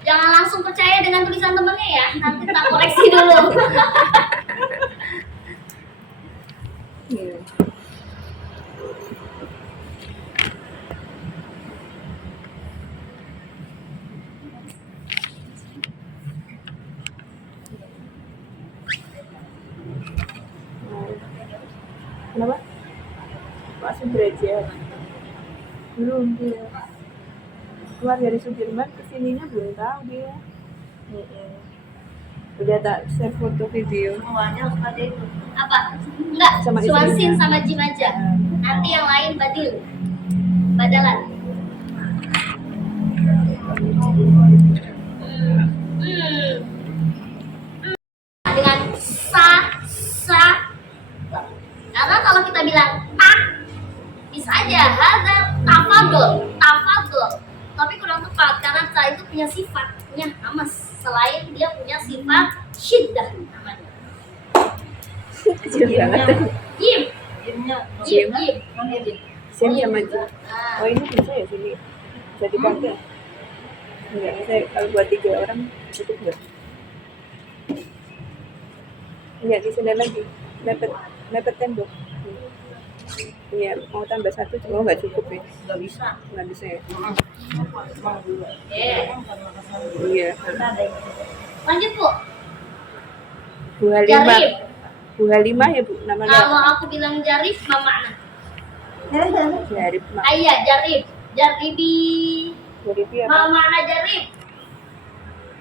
Jangan langsung percaya dengan tulisan temennya ya, nanti kita koreksi dulu. Kenapa? Pak Sudrajat belum dia keluar dari Sudirman kesininya belum tahu dia. Udah tak share foto video Semuanya harus ada itu. Apa? Enggak, Sama cuma istrinya. sin sama jim aja. Nanti yang lain badil, badalan. Dengan sa. Karena kalau kita bilang tak, bisa aja ada tafadol. Tapi kurang tepat karena ta itu punya sifatnya amas. Selain dia punya sifat syiddah namanya. kecil banget. Jim. Jim. Mana Jim? Sim sama Jim. Nah, Oh ini bisa ya sini bisa dipakai? Enggak, saya kalau buat 3 orang cukup nggak? Enggak, di sana lagi dapat tembok. Iya, mau tambah 1 cuma nggak cukup ya. Nggak bisa. Nggak bisa ya. Emang dulu. Iya. Kita ada yang lanjut Bu. Bu Halimah. Jarif. Bu Halimah ya Bu namanya. Kalau aku bilang jarif, apa makna? Jarif Mak. Iya, jarif. Jaribi. Jarif ya. Apa makna jarif?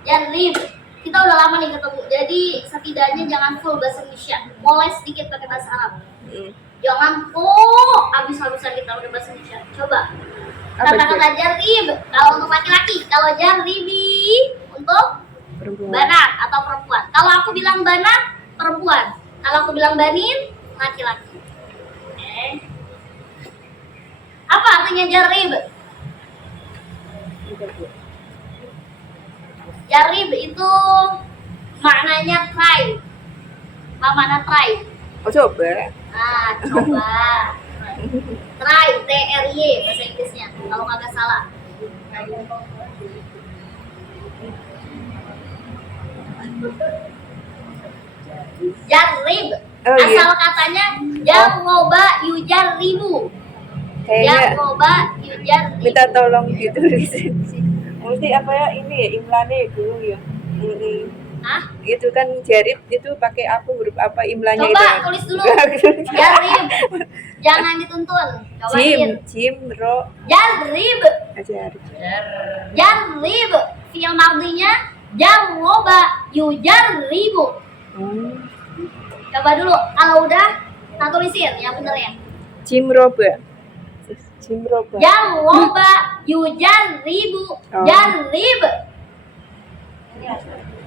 Jarif. Kita udah lama nih ketemu. Jadi setidaknya jangan full bahasa Indonesia. Mulai sedikit pakai bahasa Arab. Jangan full habis-habisan kita udah bahasa Indonesia. Coba. Apa Kata-kata jarib kalau untuk laki-laki, kalau jaribi untuk Perempuan. banat atau perempuan. Kalau aku bilang banat, perempuan. Kalau aku bilang banin, laki-laki. Oke. Apa artinya jarib? Jarib itu maknanya try. Apa makna try? Oh coba. Nah, coba. Try, T-R-Y bahasa Inggrisnya. Kalau nggak salah. Jarib. Oh, iya. Asal katanya jaroba yujaribu. Kayaknya Jaroba yujaribu. minta tolong ditulisin. Mesti apa ya ini ya imlanya ya dulu ya. Hah? Itu kan jarib itu pakai apa huruf apa imlanya Coba itu? tulis dulu. Jarib. Jangan dituntun. Cobain. Jim, ro, Jarib. jarib. Jarib. Fi'il madhinya jaroba yujaribu. Coba dulu. Kalau udah, tak tulisin yang bener ya. Jim roba. Jaroba yujaribu. Oh. Jarib.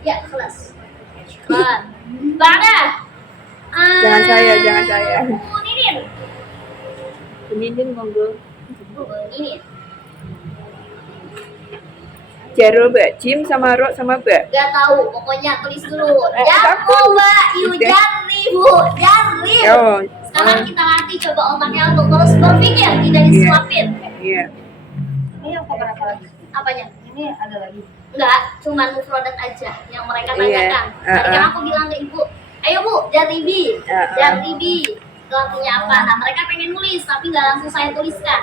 Ya, kelas. Bada. Jangan saya. Ninin. Peninin monggo. Ini. Jaroba, Jim sama ro sama ba. Gak tahu, pokoknya tulis dulu. Aku. Jaroba yujaribu. Jarib. Oh. Sekarang kita latih coba otaknya untuk terus berpikir, tidak disuapin. Iya. Ini yang keberapa lagi? Apanya? Ini ada lagi. Enggak, cuma mufradat aja yang mereka Iya. tanyakan. Tadi kan aku bilang ke ibu, ayo Bu, jaribi. Jaribi. Itu artinya apa? Nah, mereka pengen nulis, tapi nggak langsung saya tuliskan.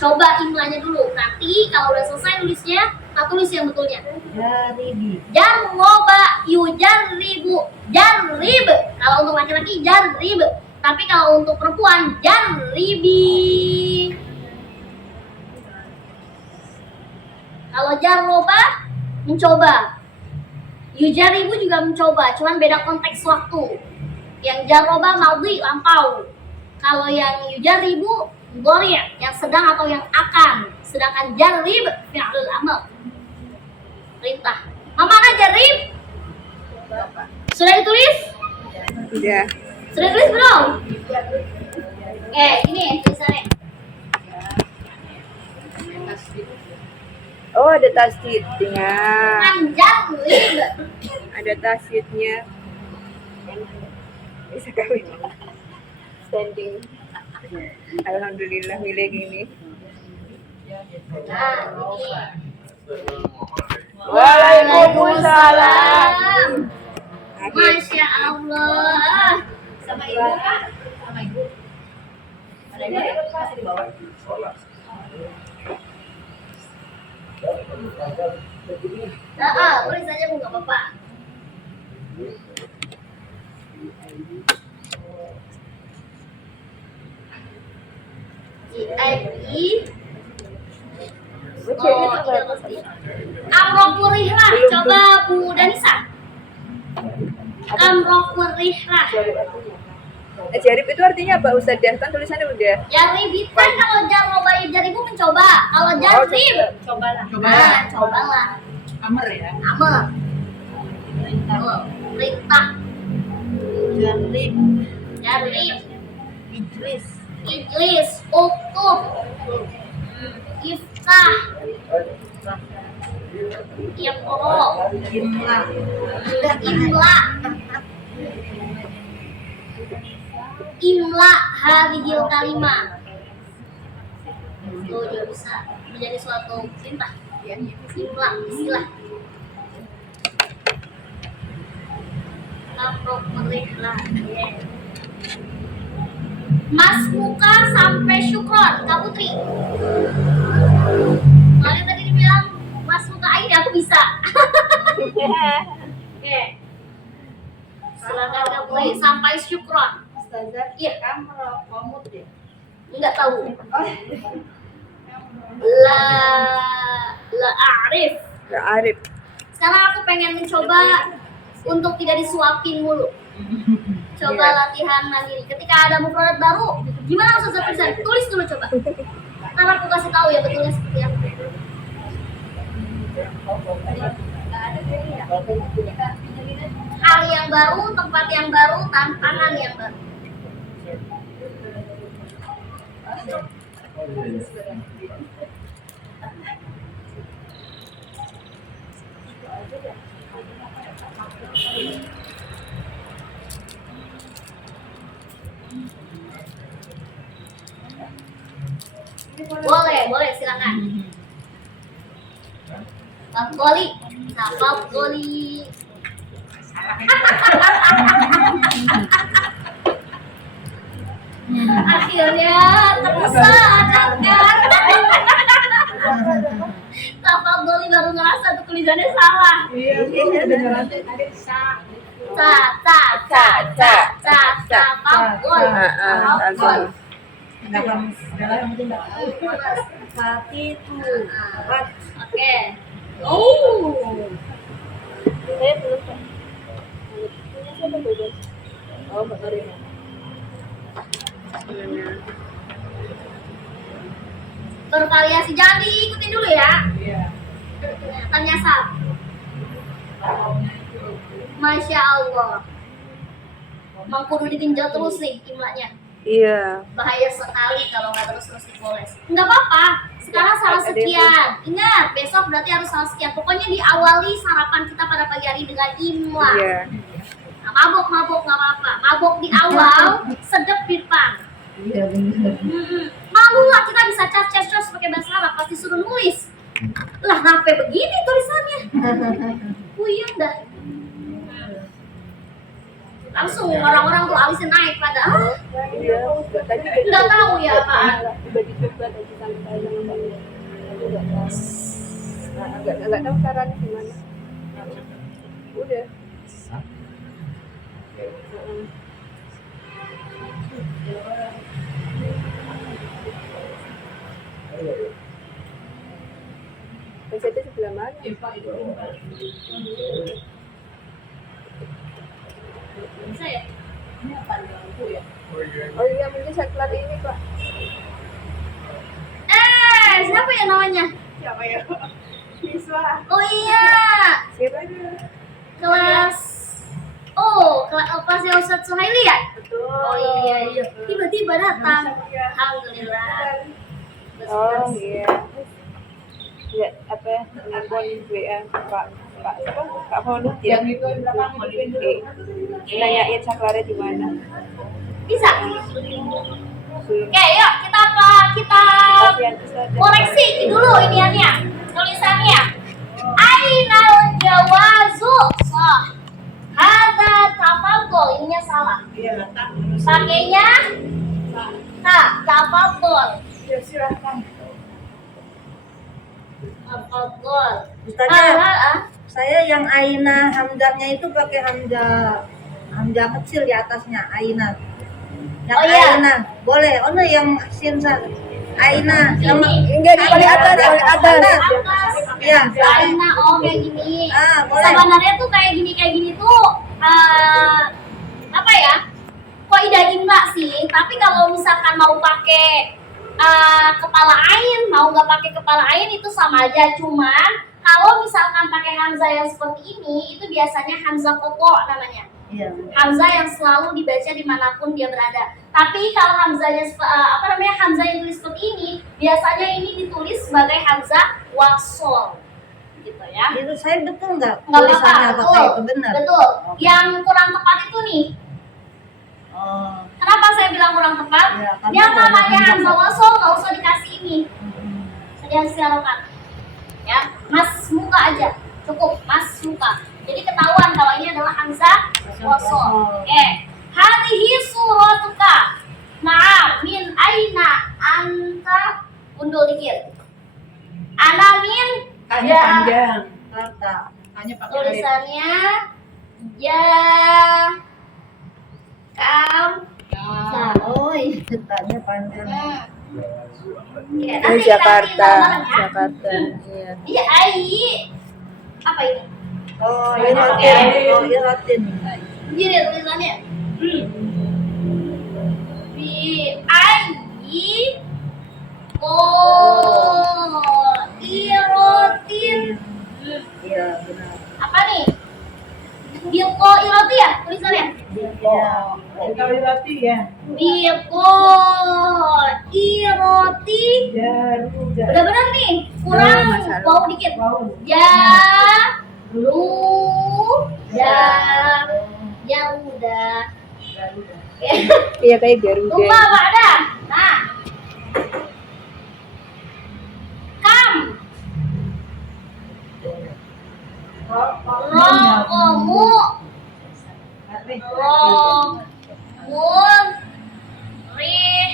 Coba imlanya dulu. Nanti kalau udah selesai nulisnya, kita tulis yang betulnya. Jaribi. Jaroba yujaribu. Jarib. Kalau untuk laki-laki jarib. Tapi kalau untuk perempuan jaribi. Kalau jaroba mencoba. Yujaribu juga mencoba, cuman beda konteks waktu. Yang jaroba madhi lampau. Kalau yang yujaribu dhari' yang sedang atau yang akan. Sedangkan jarib fi'lul amal. Perintah. Mana jarib? Sudah ditulis? Iya. Sudah tulis belum? Ini tulisannya. Oh, ada tasdidnya. Jarib. Ada tasdidnya. Bisa kawin. Standing. Alhamdulillah milik ini. Nah, ini. Waalaikumsalam. Masya Allah. Sama ibu kan? Sama ibu. Ada ibu ya? Masih di bawah. Tulis aja Bu, nggak apa-apa. GII. Oh, iya pasti. Amrokurihlah, coba Bu Danisa. Amrokurihlah. Jarib itu artinya apa Ustadzah? Kan tulisannya udah. Jarib itu kan kalau mau bayar jaribu mencoba. Kalau jarib, Cobalah. cobalah. Amer ya. Amal. Perintah. Jarib. Jarib. Idris. Ijlis. Utuh. Iftah. Iqra. Imla. Imla. Imla hadhil kalimah. Tuh dia bisa menjadi suatu perintah. Imla, istilah. Amrokurihlah. Mas muka sampai syukron, Kak Putri. Kalian tadi dibilang Mas muka ini aku bisa. Oke. Silakan Kak Putri sampai syukron. Ustazah, Iya. kamu komut ya? Enggak tahu. Oh. La a'rif. Gak Arif. Sekarang aku pengen mencoba untuk tidak disuapin mulu. Coba Iya. latihan mandiri. Ketika ada mufradat baru, gimana Ustazah tulisan? Tulis dulu coba. Ntar aku kasih tahu ya betulnya seperti apa. Hal yang baru, tempat yang baru, tantangan yang baru. Boleh, silakan. Tafadholi, tafadholi. Akhirnya tersadarkan. Tafadholi baru ngerasa tuh tulisannya salah. Iya, beneran ada sa. Tafadhol. Tafadhol. Dalam segala yang penting enggak tahu. Hati itu. Oke. Oh. Saya belum Pak. Punya siapa Bebas? Oh, Mbak Karina. Bervariasi, jangan diikutin dulu ya. Iya. Tanya sab. Masya Allah. Emang kudu ditinjau terus nih imlanya. Iya. Bahaya sekali kalau nggak terus-terus dipoles. Nggak apa-apa. Sekarang salah sekian. Ingat, besok berarti harus salah sekian. Pokoknya diawali sarapan kita pada pagi hari dengan imla. Iya. Nah, mabok nggak apa-apa. Mabok di awal, sedep di depan. Iya benar. Malu lah kita bisa cas pakai bahasa Arab, pasti suruh nulis. Lah, kenapa begini tulisannya? Puyeng dah. Langsung orang-orang tuh alisnya naik pada Iya. Tadi nggak tahu ya apaan. Udah dicoba tadi sama saya sama Mbak. Tapi nggak tahu. Nah, nggak tahu caranya gimana. Udah. Pencetnya sebelah mana? Bisa ya? Oh iya, mungkin saklar ini Pak. Siapa ya namanya? Siapa ya? Siswa. Oh iya, Siapa itu? kelas kelasnya Ustadz Suhaili ya? Betul. Oh iya. Tiba-tiba datang. Alhamdulillah. Oh iya. Ya, apa ya? Nelpon WA Pak siapa? Kak Fonus ya. Yang itu di belakang hidupin dulu. Nanyain saklarnya di mana? Bisa. Belum. Oke, yuk kita kita koreksi dulu iniannya, tulisannya. Ainal jawazu. Sah. Hadza tafadhol, ininya salah. Iya, tak. Pakainya tafadhol. Ya, silakan. Tafadhol. Ustazah, saya yang Aina hamzahnya itu pakai hamzah kecil di atasnya, Aina. Yang Oh, iya. Aina boleh. Oh no, yang sinsa Aina sama Enggak, di paling atas, paling atas. Atas. Iya. Aina, oh kayak gini. Boleh. Sebenarnya tuh kayak gini tuh apa ya? Kaidah imla sih. Tapi kalau misalkan mau pakai kepala ain, mau nggak pakai kepala ain itu sama aja. Cuman kalau misalkan pakai hamzah yang seperti ini, itu biasanya hamzah pokok namanya. Iya. Hamzah yang selalu dibaca dimanapun dia berada. Tapi kalau hamzahnya hamzah yang tulis seperti ini, biasanya ini ditulis sebagai hamzah wasol, gitu ya. Itu saya betul nggak Nggak tulisannya apa-apa, pakai betul. itu benar? Betul. Yang kurang tepat itu nih. Oh. Kenapa saya bilang kurang tepat? Ya, karena Yang ada namanya hamzah hamzah wasol nggak usah dikasih ini. Hmm. Saja silakan. Ya, mas muka aja. Cukup mas muka. Jadi ketahuan kalau ini adalah hamzah wasol. Oke. Hadhihi suratuka. Nah, min aina anta, undul dikit. Ana min Hanya panjang. Kata. Hanya pakai alif. tulisannya ya kam. Ya. Oh, iya, tanya panjang. Oke, Oh, nanti Jakarta, gambaran ya. Jakarta. Iya. Iya, ai. Apa ini? Oh, Hanya iya pakai Latin. alif. Oh, iya Latin. Gini tulisannya. Bi ai ko irotin. Iya, benar. Apa nih? Bilko iroti ya tulisannya? Iya. Kita berarti ya. Bilko iroti. Garuda. Udah benar nih, kurang masalah. bau dikit. Bau. Ja, lu, ya udah. Garuda. Iya kayak Garuda. Lupa Pak ada. Nah, kam, rokomu, romun, rih,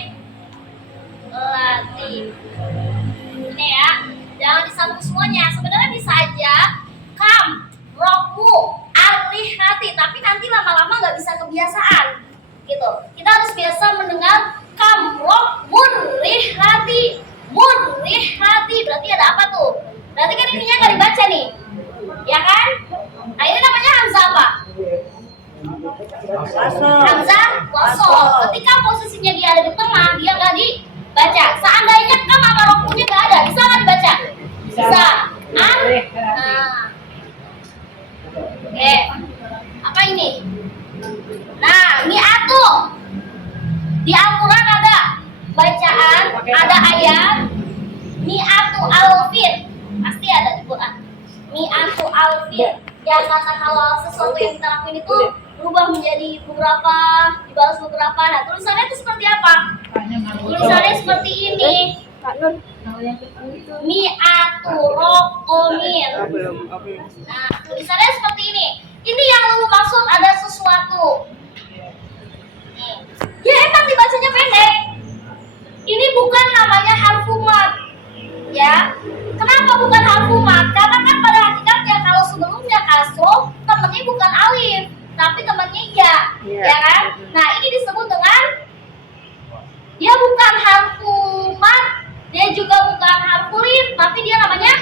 lati. Ini ya, jangan disambung semuanya. Sebenarnya bisa aja kam, rokmu, arih hati. Tapi nanti lama-lama nggak bisa kebiasaan. Gitu. Kita harus biasa mendengar kam, rok, murih hati, murih hati. Berarti ada apa tuh? Berarti kan ininya nggak dibaca nih, ya kan? Nah ini namanya hamzah apa? Wasol. Hamzah wasol. Ketika posisinya dia ada di tengah, dia nggak dibaca. Seandainya kam sama rokmunya nggak ada, bisa nggak dibaca? Bisa. Nah, oke. Apa ini? Nah, mi'atu. Di Al-Quran ada bacaan, ada ayat mi'atu alfin. Pasti ada di Quran. Mi'atu alfin. Yang kata kalau sesuatu yang kita lakuin itu berubah menjadi beberapa, dibalas beberapa. Nah, tulisannya itu seperti apa? Tulisannya seperti ini. Kak Nur. Mi'atu rokomin. Oh, belum. Oh, belum. Nah, tulisannya seperti ini. Ini yang lu maksud ada sesuatu. Nih. Ya emang dibacanya pendek. Ini bukan namanya harfumat. Ya. Kenapa bukan harfumat? Karena kan pada hakikatnya kalau sebelumnya kasroh, temennya bukan alif, tapi temennya ya. Iya. Ya kan? Nah, ini disebut dengan dia bukan harfumat, dia juga bukan harfulin, tapi dia namanya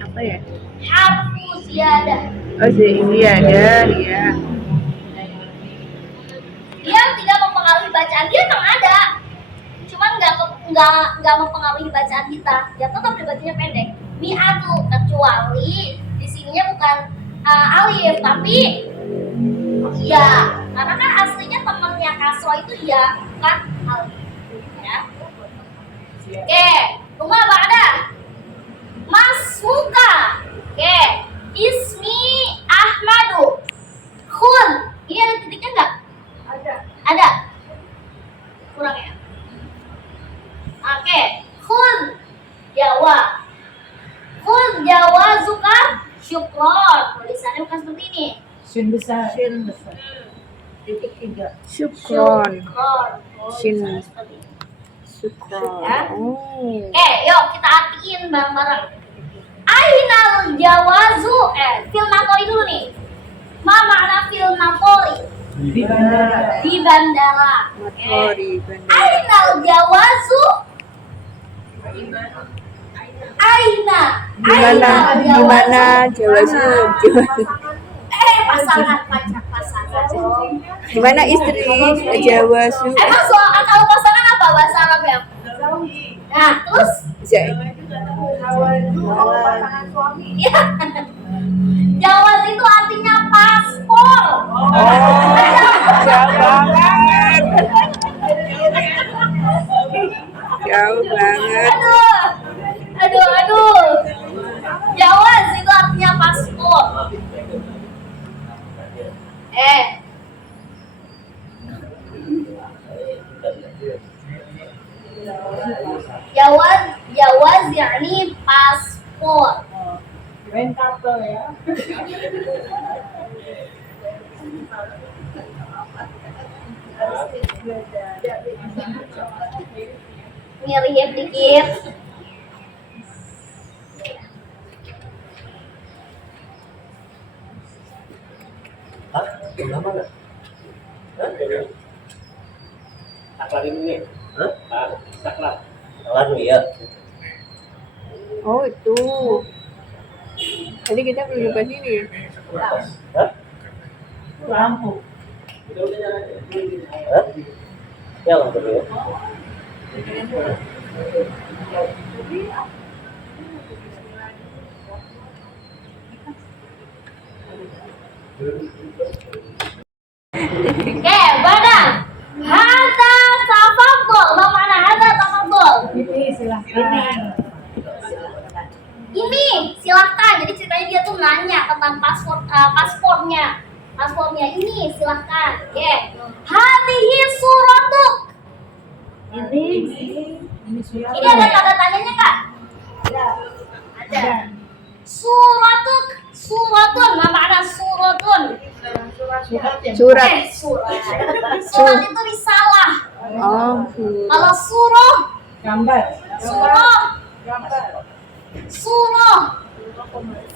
Apa ya? harfu ziyadah. Oh, ini ada, iya. Dia tidak mempengaruhi bacaan, dia memang ada, cuman nggak mempengaruhi bacaan kita. Dia tetap dibacanya pendek. Mi'atu, kecuali di sininya bukan alif tapi ya, karena kan aslinya temannya kasro itu ya, bukan alif. Ya. Oke, rumah apa ada? Mas muka. Oke, ismi Ahmadu. Khun. Ini ada titiknya nggak? Ada. Ada. nih? Shin besar. Sin besar. Titik 3. Syukron. Oh, Shin. bisa seperti ini. Syukron. Ya. Oh. Oke, yuk kita artiin bareng-bareng. Ainal jawazu. Fil Napoli dulu nih. Ma makna fil Napoli? Di bandara. Di bandara. Motori bandara. Ainal jawazu. Aina. Di mana Jawa Sub? Pasangan pasangan. Di mana istri Jawa Sub? Emang soal kalau pasangan apa bahasa Arab ya? Nah, terus Zai. ya. Jawaz itu artinya paspor. Jauh banget. Jauh banget. Aduh. Jawaz itu artinya paspor. Jawaz yakni paspor. Rentato ya. Mirip dikit. Hah? Kenapa enggak? Hah? Saklar ini. Hah? Saklar. Saklar ya. Oh itu. Tadi kita belum ke sini. Hah? Lampu. Hah? Ya lampu ya. Oke, Bada. Hada tafadhol. Apa makna hada tafadhol? Ini silahkan. Ini silahkan. Jadi ceritanya dia tuh nanya tentang paspornya. Ini silahkan. Oke. Hadihi suratuk. Ini surat. Ini ada tanda tanyanya Kak? Ada. Suratun. Apa makna suratun? Surat yang Surat. Surat itu risalah. Oh. Kalau surah, gambar. surah,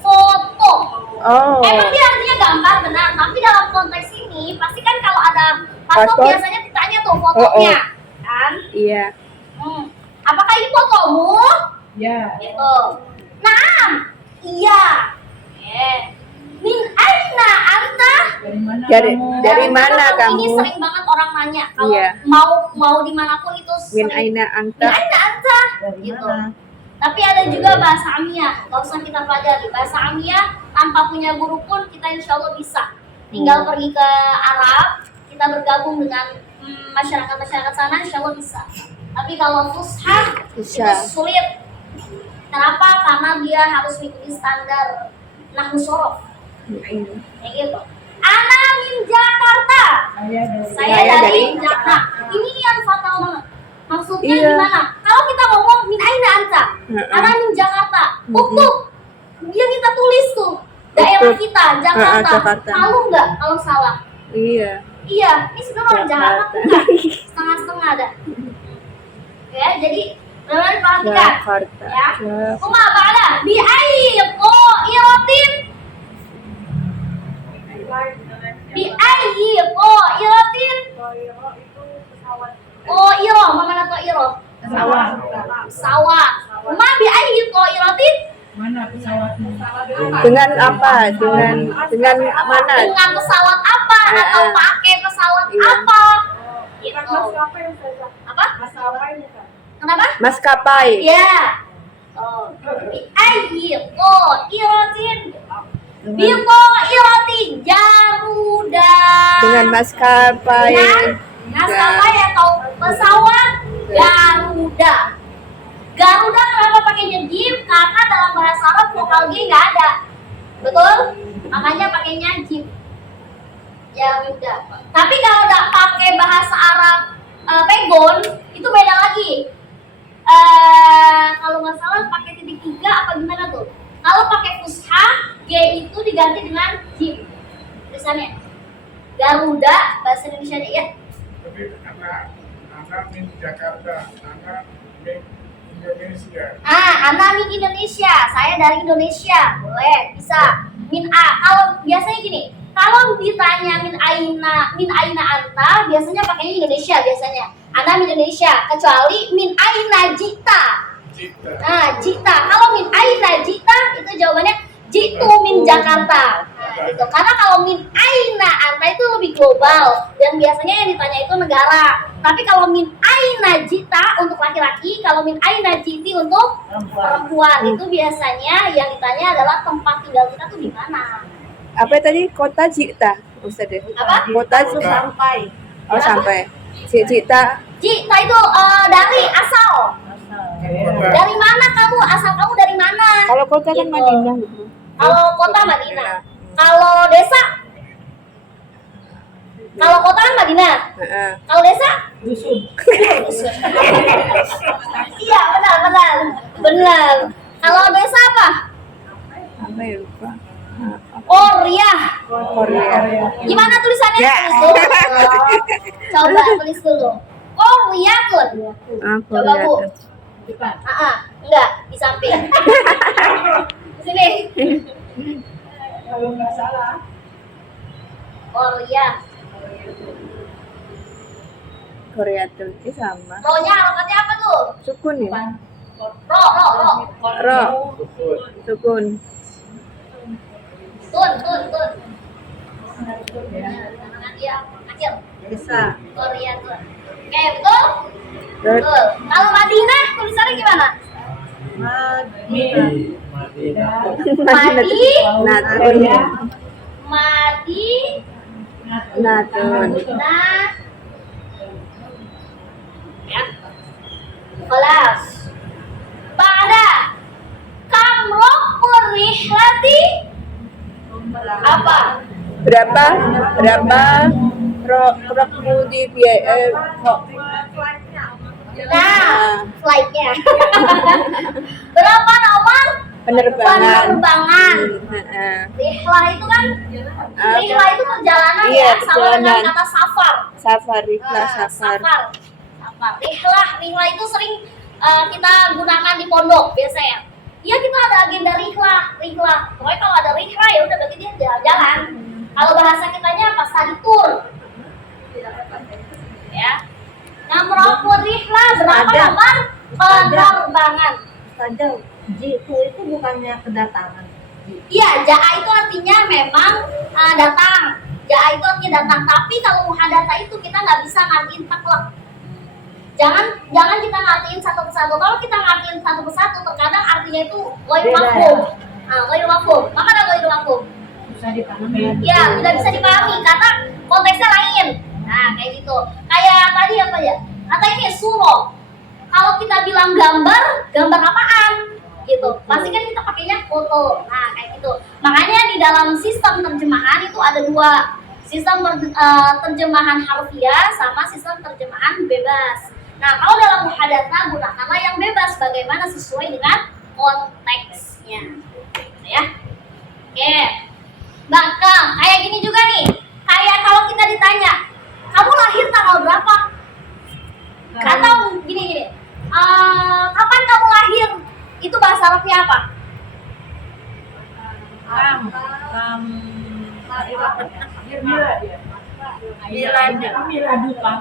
foto. Oh. Emang dia artinya gambar benar, tapi dalam konteks ini pasti kan kalau ada paspor Paspor? biasanya ditanya tuh fotonya, kan? Iya. Apakah ini fotomu? Ya. Gitu. Nah, iya. Min aina anta? Dari mana Dari kamu? mana Ini kamu? sering banget orang nanya kalau Iya. mau dimanapun itu Min sering. aina Min anta? aina anta? Dari Gitu. mana? Tapi ada juga bahasa Amiyah, gak usah kita pelajari. Bahasa Amiyah tanpa punya guru pun kita insya Allah bisa. Tinggal pergi ke Arab, kita bergabung dengan masyarakat sana, insya Allah bisa. Tapi kalau fushah itu Bisa. sulit. Kenapa? Karena dia harus mengikuti standar nahwu shorof. Kayak gitu. Ana min Jakarta. Saya Saya dari dari Jakarta. Ini yang fatal banget. Maksudnya Iya. gimana? Kalau kita ngomong min aina anta? Ana min Jakarta. Uktub. Dia kita tulis tuh daerah Uktub. kita, Jakarta. Jakarta. Malu nggak kalau salah? Iya. Iya, ini sebenarnya orang Jakarta Jakarta. enggak. Setengah-setengah ada. Ya, jadi benar-benar perhatikan. Jakarta. Ya. Kuma apa ada? Bi iratin. Bi iratin. Iro, mana iro? Pesawat. Ma bi iratin. Mana pesawatmu? Dengan apa? Dengan mana? Dengan pesawat apa atau pakai pesawat Iya. apa? Gitu. Apa? Kenapa? Maskapai. Ya. Oh. Iratin. Iratin Garuda. Dengan maskapai. Dengan maskapai atau pesawat Garuda. Garuda kenapa pakainya jim? Karena dalam bahasa Arab vokal G nggak ada. Betul? Makanya pakainya jim. Garuda. Tapi kalau nggak pakai bahasa Arab pegon, itu beda lagi. Kalau nggak salah pakai titik 3 apa gimana tuh? Kalau pakai fushah, G itu diganti dengan jim. tulisannya. Garuda bahasa Indonesia ya. Tapi anak min Jakarta, anak min Indonesia. Ana min Indonesia. Saya dari Indonesia. Boleh, bisa. Min A. Kalau biasanya gini, kalau ditanya min aina anta, biasanya pakainya Indonesia biasanya. Ana min Indonesia, kecuali min aina jita. Jita. Kalau min aina jita itu jawabannya jitu min Jakarta. Nah, gitu. Karena kalau min aina anta itu lebih global dan biasanya yang ditanya itu negara. Tapi kalau min aina jita untuk laki-laki, kalau min aina jiti untuk perempuan, itu biasanya yang ditanya adalah tempat tinggal kita tuh di mana. Apa tadi? Kota Cita, Ustaz ya? Apa? Kota Itu Cita. sampai Oh, sampai. Cita. Jita itu dari asal. Dari mana kamu? Asal kamu dari mana? Kalau kota kan Gitu. Madinah gitu. Kalau kota Madinah. Kalau desa? Kalau kota kan Madinah. Heeh. Kalau desa? Dusun. Iya, benar. Kalau desa apa? Apa ya lupa. Korea. Korea. Gimana tulisannya? Ya. Tulis dulu. Coba tulis dulu. Korea tuh. Coba Bu. Depan. Enggak, di samping. Sini. Kalau nggak salah. Korea. Korea Turki sama. Ro-nya harokatnya apa tuh? Sukun ya? Ro. Ro. Sukun. Tun. Jangan dia kecil. desa. Korea tuh. Oke, betul? Terus Betul. Kalau Madinah tulisannya gimana? Madinah. Madi. Natun. Madi. Natun. Nah. Ya. Kelas. Pada kamrok rihlati apa? Berapa rokmu di biaya Nah, flightnya. Berapa nomor penerbangan? Heeh. Rihlah itu kan, rihlah itu perjalanan Iya, ya, sama dengan perjalanan. kata safar. Safari kelas safar. Safar. Rihlah itu sering kita gunakan di pondok biasanya. Iya, kita ada agenda rihlah. Pokoknya kalau ada rihlah ya udah berarti dia jalan-jalan. Kalau bahasa kitanya apa? Study tour. Ya. Nomor rihlah berapa Ada. nomor penerbangan? Saja jitu itu bukannya kedatangan. Iya, ja'a itu artinya memang datang. Ja'a itu artinya datang. Tapi kalau muhadata itu kita nggak bisa ngartiin taklek. Jangan kita ngartiin satu persatu. Kalau kita ngartiin satu persatu, terkadang artinya itu ghair Beda, mafhum. Ghair mafhum. Maka ada ghair mafhum. Bisa dipahami. Ya, tidak bisa dipahami karena konteksnya lain. Nah, kayak gitu. Kayak tadi apa ya? Kata ini surah. Kalau kita bilang gambar apaan? Gitu. Pasti kan kita pakainya foto. Nah, kayak gitu. Makanya di dalam sistem terjemahan itu ada dua. Sistem terjemahan harfiah sama sistem terjemahan bebas. Nah, kalau dalam muhadatsah gunakanlah yang bebas bagaimana sesuai dengan konteksnya. Gitu ya. Oke. Maka kayak gini juga nih. Kayak kalau kita ditanya, kamu lahir tanggal berapa? Atau gini. Kapan kamu lahir? Itu bahasa Arabnya apa? Miladu Pak.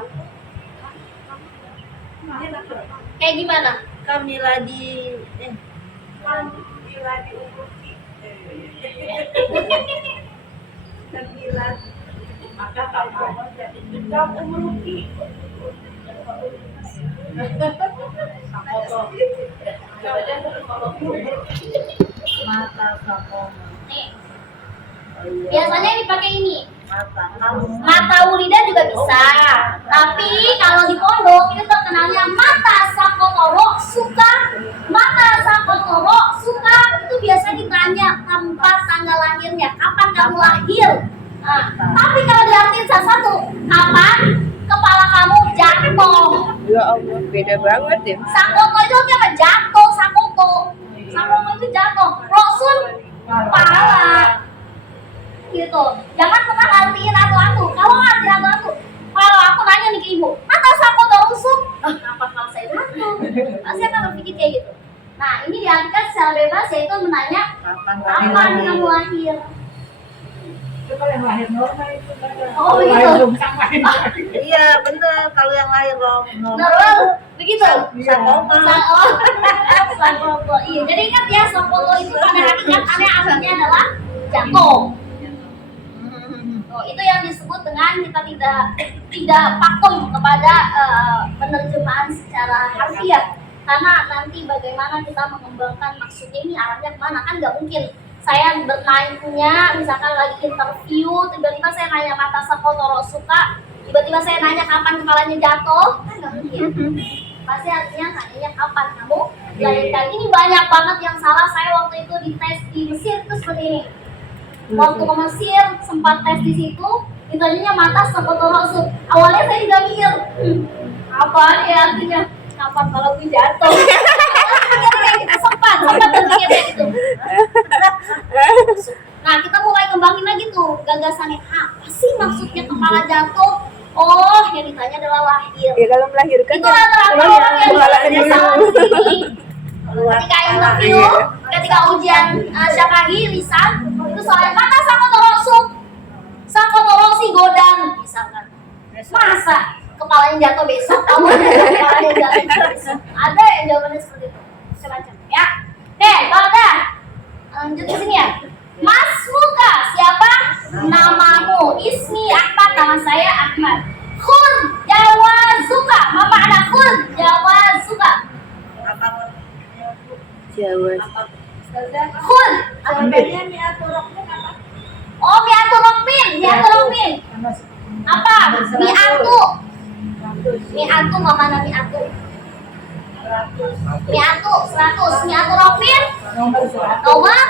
Kayak gimana? Kamiladi Maka kapan? Kamu merugi. mata sakoma. Nih. Biasanya dipakai ini. Mata Mata wulida juga bisa. Tapi kalau di pondok itu terkenalnya mata sakotoro suka. Mata sakotoro suka itu biasa ditanya tempat tanggal lahirnya, kapan kamu lahir. Nah, tapi kalau diartiin satu, kapan kepala kamu jatuh. Ya Allah, beda banget ya. Sakoto itu apa? Jatuh, sakoto. Sakoto itu jatuh. Rosun kepala. gitu. Jangan pernah artiin atu-atu. Kalau artiin atu-atu, kalau aku nanya nih ke ibu, mata sakoto rusuk, kenapa kalau saya jatuh? Pasti akan berpikir kayak gitu. Nah, ini diartikan secara bebas, yaitu menanya kapan kamu lahir. Itu kalau yang lahir normal itu kan. Oh, begitu. Lahir lumsang lahir. Iya bener, kalau yang lahir normal Normal, begitu. Sakoto. Sakoto. Iya, jadi ingat ya, sakoto itu pada hakikatnya artinya adalah jatuh. Oh, itu yang disebut dengan kita tidak pakem kepada penerjemahan secara harfiah, karena nanti bagaimana kita mengembangkan maksudnya ini arahnya kemana, kan nggak mungkin saya bertanya misalkan lagi interview tiba-tiba saya nanya mata sakoto suka, tiba-tiba saya nanya kapan kepalanya jatuh, kan nggak mungkin. Pasti artinya nanya kapan kamu dilahirkan. Ini banyak banget yang salah. Saya waktu itu dites di Mesir itu seperti ini. Waktu ke Mesir sempat tes di situ, ditanyanya mata sakoto rusuk. Awalnya saya juga mikir, apa ya artinya kapan kalau gue jatuh. Kayak gitu, sempat berpikir kayak gitu. Nah, kita mulai kembangin lagi tuh gagasannya, apa sih maksudnya kepala jatuh? Oh, yang ditanya adalah lahir. Ya kalau melahirkan Itu rata-rata orang yang kepalanya salah dulu. di sini. Ketika interview, ketika ujian syafahi lisan, itu soalnya mata sakoto rusuk, sakoto rosi godan, misalkan. Masa kepalanya jatuh besok, kamu kepalanya jatuh besok. Ada yang jawabannya seperti itu, macam-macam. Ya, oke, kalau udah lanjut ke sini ya. Mas Muka, siapa? Namamu. Ismi Ahmad, nama saya Ahmad. Khun jawazuka, apa makna khun jawazuka? Jawa. Khun. Sebenarnya miaturoknya apa? Oh, mi'atu rokmin. Apa? Mi'atu. Mi'atu, apa makna mi'atu? Mi'atu, 100. Mi'atu rokmin. Nomor 100. Nomor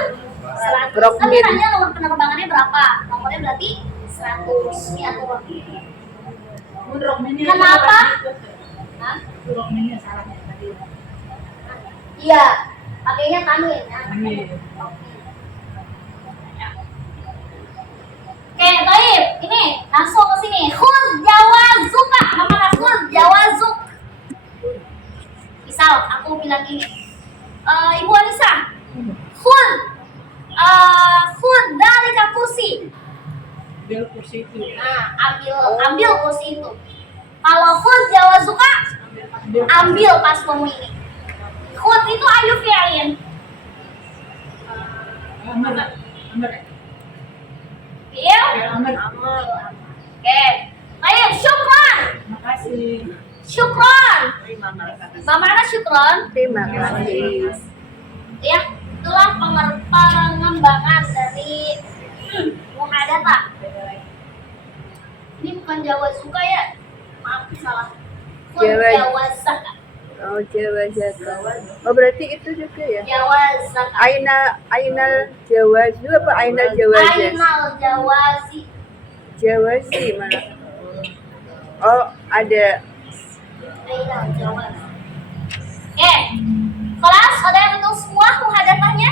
100. Kan Rokmin. ditanya nomor penerbangannya berapa? Nomornya berarti 100. Mi'atu rokmin. Rokminnya Kenapa? Hah? Rokminnya salahnya tadi. Iya, pakainya tanwin ya. Amin. Oke, baik. Ini langsung ke sini. Khun jawazuka. Apa khun jawazuk? Misal aku bilang gini. Ibu Anissa. Khun dalika kursi. Ambil kursi itu. Nah, ambil kursi itu. Kalau khun jawazuka, ambil paspormu ini. Khun itu ayu fi'lin. Amar. Fi'il. Amar. Oke. Baik, syukran. Makasih. Syukran. Bagaimana syukran? Terima kasih. Ya, itulah pengembangan dari muhadatsah. Ini bukan jawazuka ya? Maaf, salah. Jawazaka. Oh, Jawa Zaka. Oh, berarti itu juga ya? Jawazaka. Ainal Jawazu apa Ainal Jawazi? Ainal jawazi. Jawazi mana? Oh, ada. Ainal jawazi. Oke. Kelas, ada yang betul semua muhadatsahnya?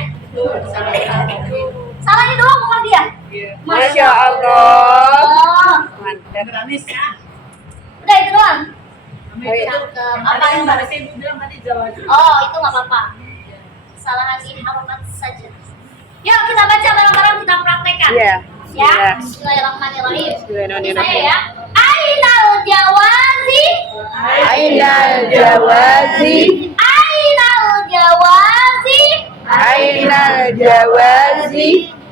Salahnya doang bukan dia? Masya Allah. Oh, Mantap. Gramis. udah itu doang. Apa yang bahasa ibu bilang tadi Jawa juga. Oh, itu nggak apa-apa. Kesalahan di harokat saja. Yuk kita baca bareng-bareng, kita praktekkan. Iya. Ya. Iya. Bismillahirrahmanirrahim. Bismillahirrahmanirrahim. Saya ya. Ainal jawazi. Ainal Jawazi. Ainal jawazi. Ainal Jawazi.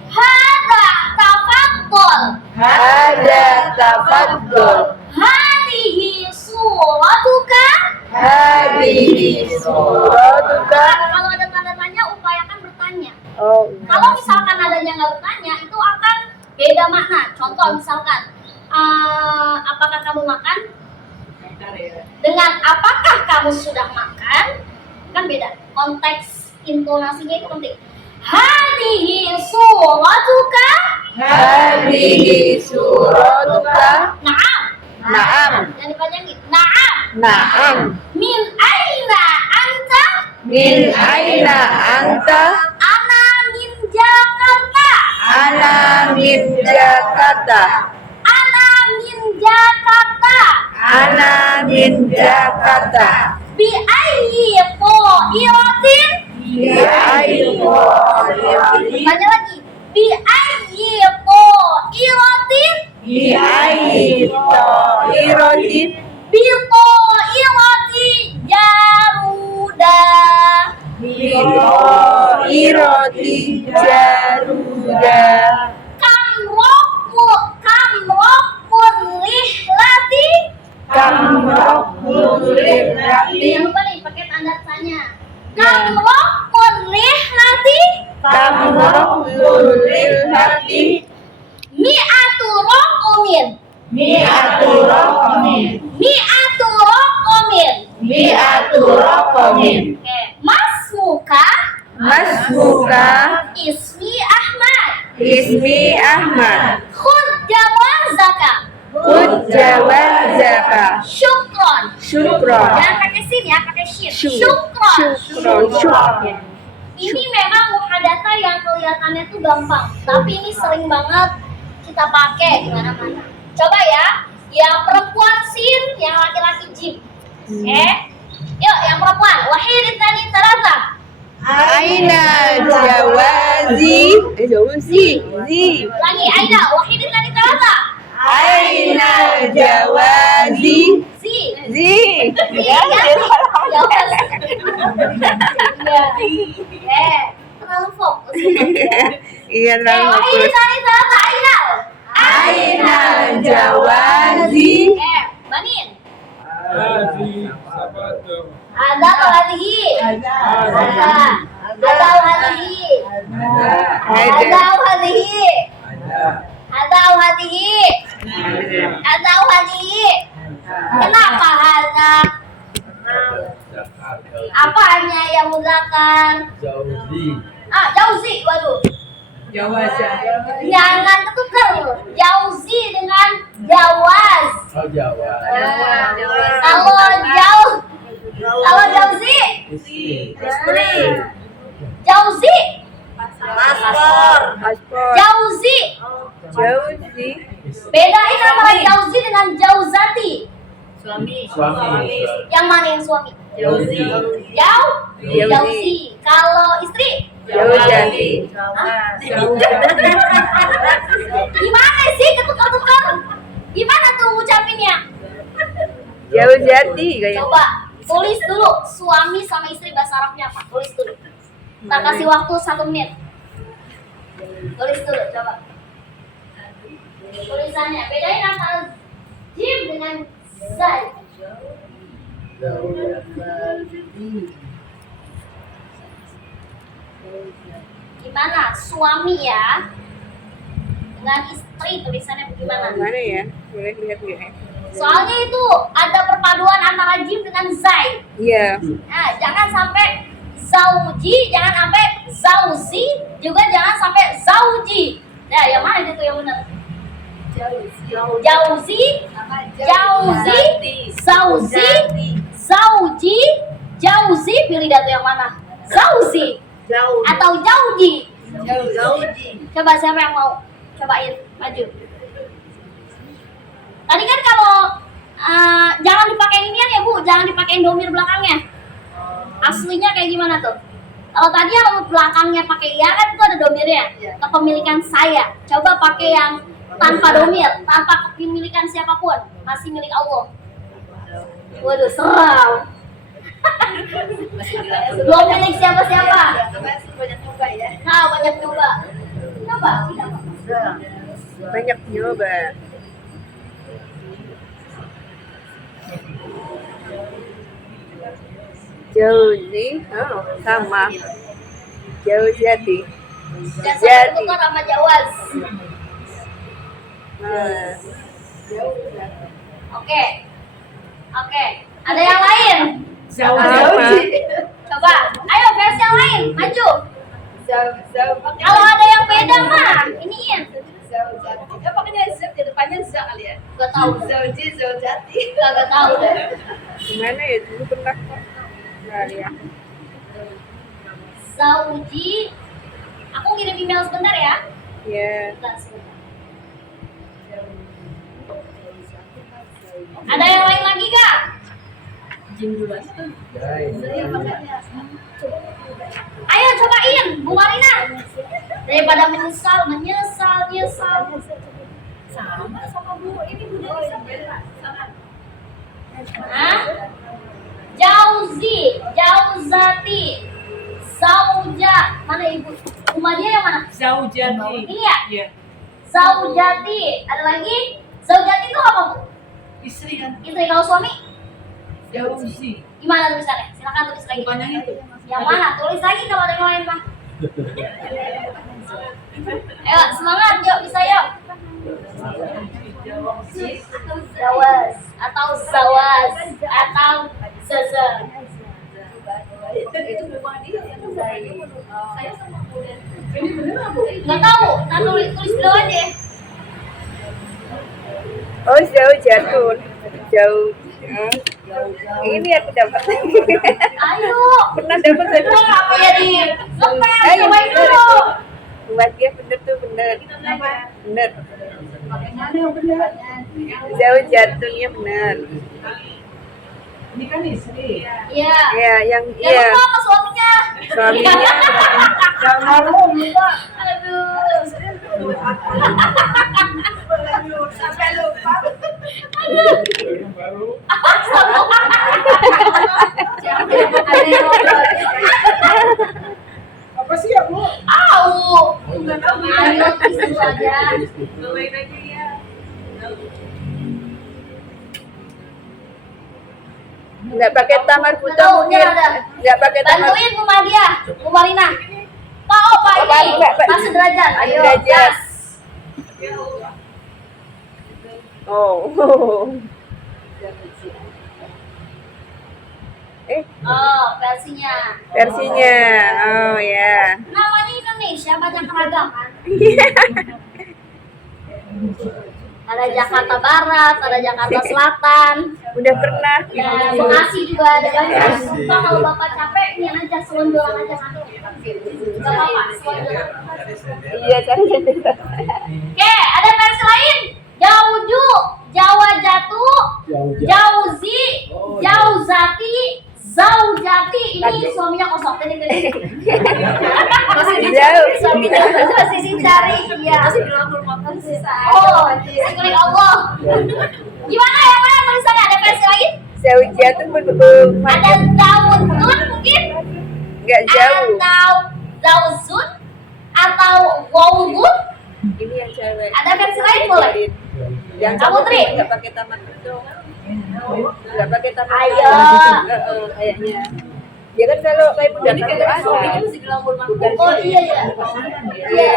Hada tafaddal. Ada tafaddul. Hadihi suratuka. Hadihi suratuka. Kalau ada tanda tanya, upayakan bertanya. Oh, Kalau misalkan adanya nggak bertanya, itu akan beda makna. Contoh misalkan, apakah kamu makan? Dengan apakah kamu sudah makan? Kan beda. Konteks intonasinya itu penting. Hadihi suratuka. Hadihi suratuka. Naam. Naam. Yang dipanjangin. Naam. Naam. Min aina anta? Min aina anta? Ana min Jakarta. Ana min Jakarta. Ana min Jakarta. Ana min Jakarta. Bi ayyi qa'iratin. Bi ayyi qa'iratin. Tanya lagi. Bi ayyi qa'iratin. Bi ayyi qa'iratin. Bi qa'irati jaruda. Bi qa'irati jaruda. Kam rokun rihlati. Kamrokul rihlati. Jangan lupa nih pakai tanda tanya. Kam rokun rihlati. Kamrokul rihlati. Mi'atu rokumin. Mi'atu rokomin. Mi'atu rokumin. Mi'atu rokomin. Oke. Masmuka. Masmuka. Ismi Ahmad. Ismi Ahmad. Khud jawazaka. Khud jawazaka. Syukron. Syukron. Jangan pakai sin ya, pakai shin. Syukron. Syukron. Ini memang muhadatsah yang kelihatannya tuh gampang, tapi ini sering banget kita pakai di mana-mana. Coba ya, yang perempuan sin, yang laki-laki jim. Oke? Yuk, yang perempuan. Wahid tsani tsalasa. Aina jawazi. Jawazi. Zi. Lagi Aina, wahid tsani tsalasa. Aina jawazi. Si. Zi. Ya, jawab. Iya. Terlalu fokus. Iya Oke, lah. wahid tsani tsalasa Aina. Aina jawazi. Oke, Banin. Haji sabatu. Ada hadihi. Ada hadihi. Ada hadihi. Ada hadihi. Ada hadihi. Kenapa ada? Apa hanya yang muzakkar? Jauzi. Waduh. Jawaza. Jangan ketukar. Jauzi dengan jawaz. Kalau jauzi, jauzi, Paspor. Paspor. jauzi. Jauzi. Bedain antara jauzi dengan jauzati. Suami. Yang mana yang suami? Jauzi. Jauzi. Kalau istri? Jauzati. Gimana sih ketukar-tukar? Gimana tuh ngucapinnya? Jauzati kayak. Coba tulis dulu suami sama istri bahasa Arabnya apa? Tulis dulu. Kita kasih waktu 1 menit. Tulis dulu, coba. Tulisannya bedain antara jim dengan zai. Gimana suami ya dengan istri tulisannya bagaimana? Mana ya? Boleh lihat nggak ya? Soalnya itu ada perpaduan antara jim dengan zai. Iya. Nah, jangan sampai zauji, jangan sampai zauzi, juga jangan sampai zauji. Nah, yang mana itu yang benar? Jauzi, jauzi, zauzi, zauji, jauzi, pilih datu yang mana? Zauzi atau jauji? Coba siapa yang mau? Cobain, maju. Tadi kan kalau jangan dipakai inian ya Bu, jangan dipakai domir belakangnya. Aslinya kayak gimana tuh? Kalau tadi yang belakangnya pakai ya kan itu ada domirnya. Kepemilikan saya. Coba pakai yang tanpa domir, tanpa kepemilikan siapapun, masih milik Allah. Waduh, seram. Belum milik siapa-siapa. Banyak coba ya. Nah, banyak coba. Coba, tidak apa. Banyak nyoba. Jauzi. Oh, sama. Jauzati. Dan sampai tukar sama jawaz. Nah. Oke. Oke. Ada yang lain? Sama. Coba. Ayo versi yang lain, maju. Kalau ada yang beda mah, iniin. Pakainya zat di depannya za kali ya. Gak tahu. Zauji, zaujati. Gak tahu deh. Gimana ya? Dulu pernah. Nah, ya. Zauji. Aku kirim email sebentar ya. Ya. Ada yang lain lagi kak? Ayo cobain, Bu Marina. Daripada menyesal. Sama Bu, ini Bu dari sama. Hah? Jauzati, Zauja. Mana ibu? Umadia yang mana? Zaujati. Ini ya? Iya. Zaujati. Ada lagi? Zaujati itu apa bu? Istri kan. Istri kalau suami? Jauzi. Gimana tulisannya? Silakan tulis lagi. Bukan yang itu. Yang mana? Tulis lagi kalau ada yang lain mah. Ayo semangat, yuk bisa yuk. Zawaz atau zawaz atau zaza. Itu memang dia yang saya sama Bu. Ini beneran Bu. Nggak tahu, nah tulis dulu aja. Oh, Zaujatun. Ini aku dapat. Ayo. Pernah dapat saya. Gua nggak punya di ngepel, Ayo, cobain dulu. Buat dia bener tuh bener. Bener. Mana yang benar? Zaujatunnya bener. Ini kan istri. Iya. Ya, yang Jangan iya. lupa sama suaminya. Suaminya Jangan lupa. Aduh. Sampai lupa. Yang baru. Apa sih ya Bu? Au. Enggak tahu. Ayo bisa dulu aja. Bawain aja ya. nggak pakai tamar buta Tahu, mungkin. ada. Nggak pakai tamar. Bantuin Bu Madia, Bu Marina. Pak Pak, ini. Pak. Pak sederajat. Ayo. Sederajat. gas. Oh. Oh, versinya. Versinya. Oh ya. Namanya Indonesia banyak keragaman. Ada Jakarta Barat, ada Jakarta Selatan. Udah pernah. Ya, Bekasi juga ada banyak. Pak kalau Bapak capek, ini aja selonjoran aja satu. Gak apa-apa, selonjoran. Iya, cari sendiri. Oke, ada versi lain. Jauju, Jawa Jatuh, Jauzi, Jauzati, Zaujati. Ini suaminya kosong. Tadi. Jauh. Suaminya masih dicari. Iya. Masih dilambul makan sisa. Oh, syukurin Allah. Gimana ya, mana tulisannya? Ada versi lain? Zaujatun Ada Zaudun mungkin? nggak jauh. Atau Zauzun? Atau Wawudun? Ini yang cewek. Ada versi lain boleh? Yang Kamu, cowok Tri? nggak pakai taman itu. Nggak pakai taman. Ayo. Kayaknya. Ya kan kalau kayak budak Ini kan kan ada. suaminya masih dilambul makan. Bukan. Oh iya iya. Iya.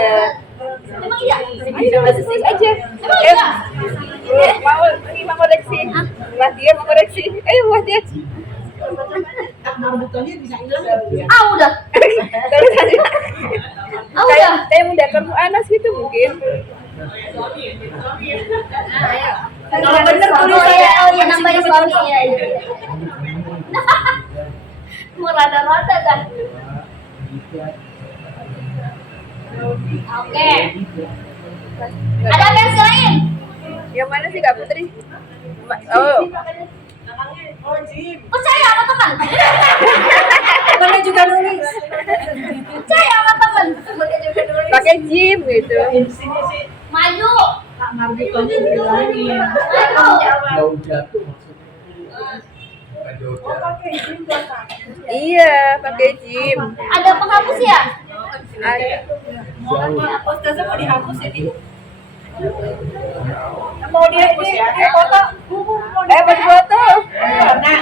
Emang iya? Ayo masuk sih aja. Emang iya? Mau koreksi. Buat dia mau koreksi. Ayo buat dia. Marbutannya bisa hilang. Ah udah. Ah udah. Kayak muda kamu Anas gitu mungkin. Kalau bener tulisannya oh iya namanya suami ya. Mau rada-rada dah. Oke. Ada versi lain? Yang mana sih Kak Putri? Oh, Oh, Jim. Percaya sama teman. Temannya juga nulis. Percaya sama teman. Temannya juga nulis. pakai gym gitu. Di sini sih Maju. Kak Marbutannya bilangin. Maju. Oh, pakai Jim dong, Kak. Iya, pakai gym. Ada penghapus ya? Ada. Ustazah mau dihapus ini. Mau dia foto. Mau foto. Nah,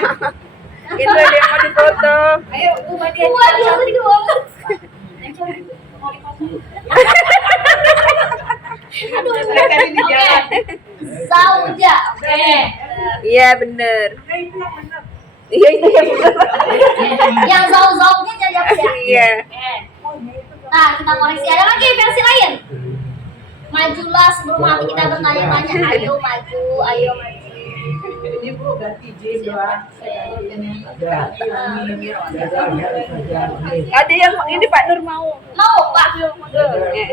Itu dia mau difoto. ayo Bu Madia. Wah, dia tadi banget. Aduh. Tadi di jalan. Oke. Sauja. Oke. Iya bener. Iya itu yang bener. Yang zau-zaunya jadi apa ya? Iya. Oke. Nah, kita koreksi. Ada lagi versi lain? Majulah sebelum hati kita bertanya-tanya. Ayo maju, ayo maju. ini Bu ganti J doang. Ada yang ini Pak Nur mau. Mau Pak?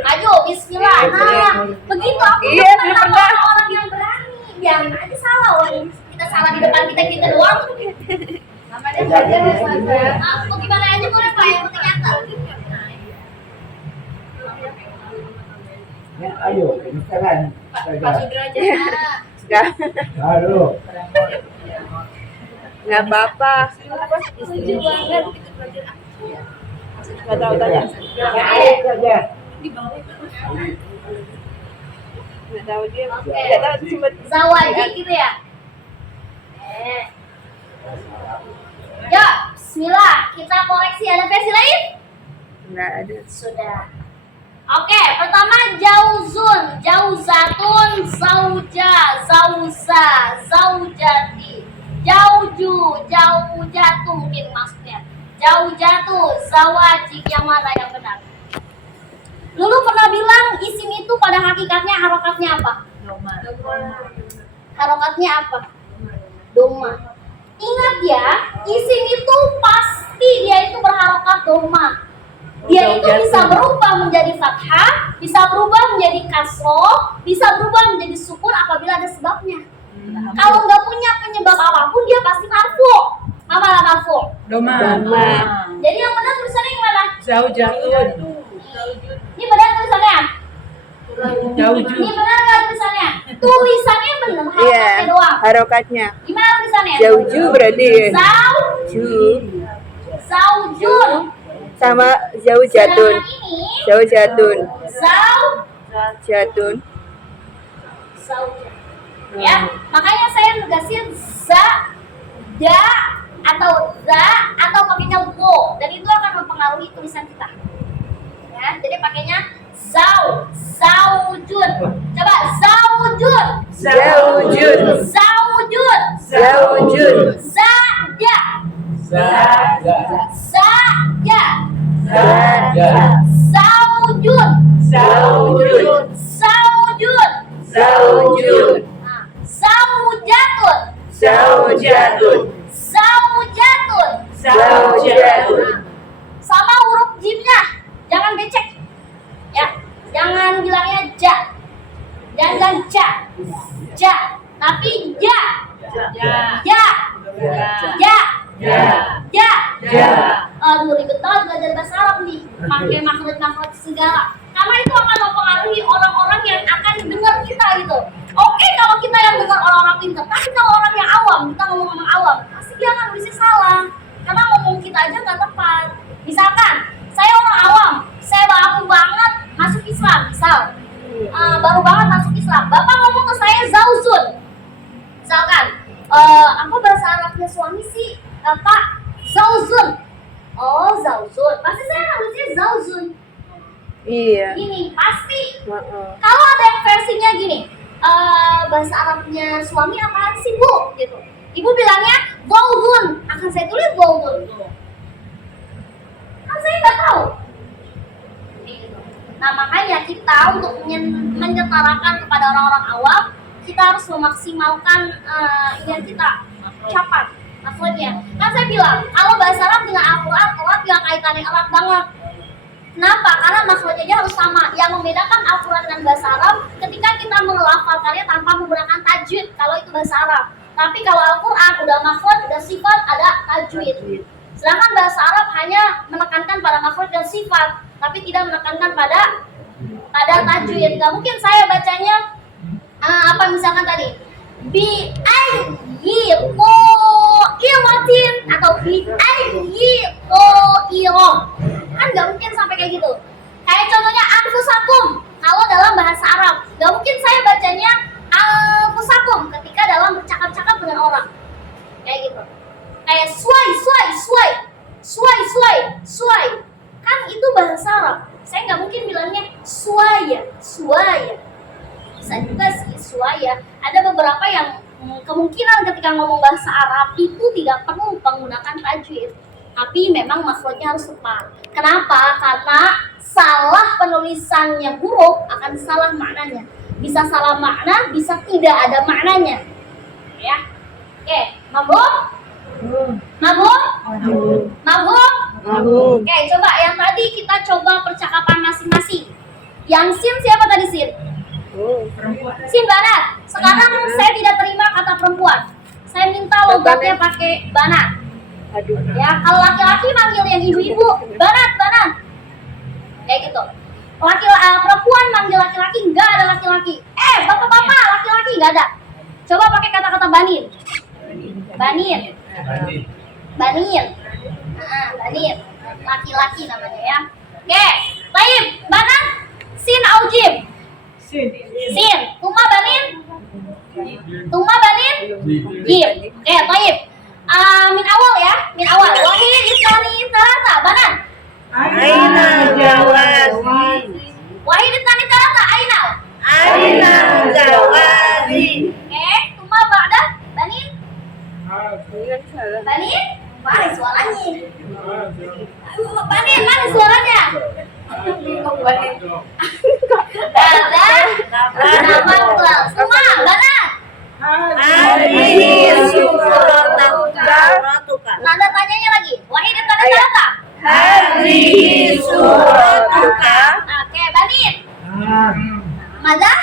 Ayo Bismillah. Nah, begitu aku Iya, bukan belum pernah. orang yang berani. Biarin aja salah, wong. Kita salah di depan kita doang. Namanya belajar ya Ustazah. Mau gimana aja boleh Pak, yang penting nyata. Ya, ayo, sekarang. Pak Sudra aja. Enggak. Halo. Enggak apa-apa. Setuju banget. Enggak tahu tanya. Saja. Enggak tahu dia. Oke. Enggak tahu sempat Zawaji gitu ya. Ya, Bismillah. Kita koreksi, ada versi lain? enggak ada. Sudah. Oke, pertama jauzun, jauzatun, zauja, zauza, zaujati, jauju, jaujatu mungkin maksudnya. Jaujatu, zawajik, yang mana yang benar? Lulu pernah bilang isim itu pada hakikatnya harokatnya apa? Harokatnya apa? Doma. Ingat ya, isim itu pasti dia itu berharokat doma. Dia itu bisa berubah menjadi fathah, bisa berubah menjadi kasroh, bisa berubah menjadi sukun apabila ada sebabnya. Kalau nggak punya penyebab apapun, dia pasti marfu. Apa marfu? Doma. Jadi yang benar tulisannya yang mana? Jauh jatun. Ini benar tulisannya? Jauh Ini benar nggak tulisannya? Tulisannya benar, Iya, harokatnya doang. harokatnya. Gimana tulisannya? Jauju berarti. Zau, zaujun. Sama jauh jatun. Sedangkan ini Jauh jatun. zau, Jatun. zaujun. Ya, makanya saya negasin za, da, atau za, atau pakainya wo, dan itu akan mempengaruhi tulisan kita. Ya, jadi pakainya zau, zaujun. Coba zaujun, Zaujun. zaujun, Zaujun. zaja, Saja. zaja, Saja. zaujun, Zaujun. zaujun. Zaujun. Nah, zaujatun, Zaujatun. zaujatun. Zaujatun. Sama huruf jimnya, jangan becek. Ya, jangan bilangnya ja. Jangan bilang ja. Ja, tapi ja. Ya. Ja. Ja. Ya. Ja. Ja. Aduh, ribet banget belajar bahasa Arab nih. Pakai makhraj-makhraj segala. Karena itu akan mempengaruhi orang-orang yang akan dengar kita gitu. Oke, kalau kita yang dengar orang-orang pintar, tapi kalau orang yang awam, kita ngomong sama awam, pasti dia akan nulisnya salah. Karena ngomong kita aja nggak tepat. Misalkan, saya orang awam, saya baru banget masuk Islam, misal. Baru banget masuk Islam. Bapak ngomong ke saya zauzun. Misalkan, apa bahasa Arabnya suami sih? Pak, zauzun. Oh, zauzun. Pasti saya nulisnya zauzun. Iya. Gini, pasti. Heeh. Kalau ada yang versinya gini, bahasa Arabnya suami apaan sih Bu? Gitu. Ibu bilangnya zauzun. Akan saya tulis zauzun. Kan saya nggak tahu. Nah, makanya kita untuk menyetarakan kepada orang-orang awam, kita harus memaksimalkan identitas ucapan maksudnya. Kan saya bilang, kalau bahasa Arab dengan Al-Quran, Al-Quran yang kaitannya erat banget. Kenapa? Karena maksudnya aja harus sama. Yang membedakan Al-Quran dan bahasa Arab ketika kita melafalkannya tanpa menggunakan tajwid, kalau itu bahasa Arab. Tapi kalau Al-Quran udah makhraj, udah sifat, ada tajwid. Sedangkan bahasa Arab hanya menekankan pada makhraj dan sifat, tapi tidak menekankan pada tajwid. Gak mungkin saya bacanya apa misalkan tadi bi ayyi qiratin atau bi ayyi qirah, kan gak mungkin sampai kayak gitu. Kayak contohnya anfusakum, kalau dalam bahasa Arab gak mungkin saya bacanya anfusakum ketika dalam bercakap-cakap dengan orang kayak gitu. Kayak suai, kan itu bahasa Arab. Saya nggak mungkin bilangnya suaya. Bisa juga sih suaya. Ada beberapa yang kemungkinan ketika ngomong bahasa Arab itu tidak perlu menggunakan tajwid, tapi memang makhrajnya harus tepat. Kenapa? Karena salah penulisannya huruf akan salah maknanya. Bisa salah makna, bisa tidak ada maknanya. Ya. Oke, mabuk? Mabuk? Mabuk? Mabuk. Oke, coba yang tadi kita coba percakapan masing-masing. Yang sin siapa tadi sin? Oh. Sin banat. Sekarang saya tidak terima kata perempuan. Saya minta logatnya pakai banat. Aduh. Ya, kalau laki-laki manggil yang ibu-ibu, banat, banat. Kayak gitu. Perempuan manggil laki-laki, enggak ada laki-laki. Bapak-bapak, laki-laki enggak ada. Coba pakai kata-kata banin. Banin. Banin. Banin. Laki-laki namanya ya. Oke, baik. Banat, sin aujim. Sin. Tuma banin. Tuma banin. Jim. Oke, baik. Min awal ya, min awal. Wahid isani salasa, banat. Aina jawazi. Wahid isani salasa, ainal. Aina jawazi. Oke, tuma ba'da banin. Dengan salah. Banin? Mana suaranya? Banin, mana suaranya? Ada nama pulau. Semua, banat. Hadhihi suratuka. Tanda tanyanya lagi. Wahid tanda salasa. Hadhihi suratuka. Oke, banin. Mada?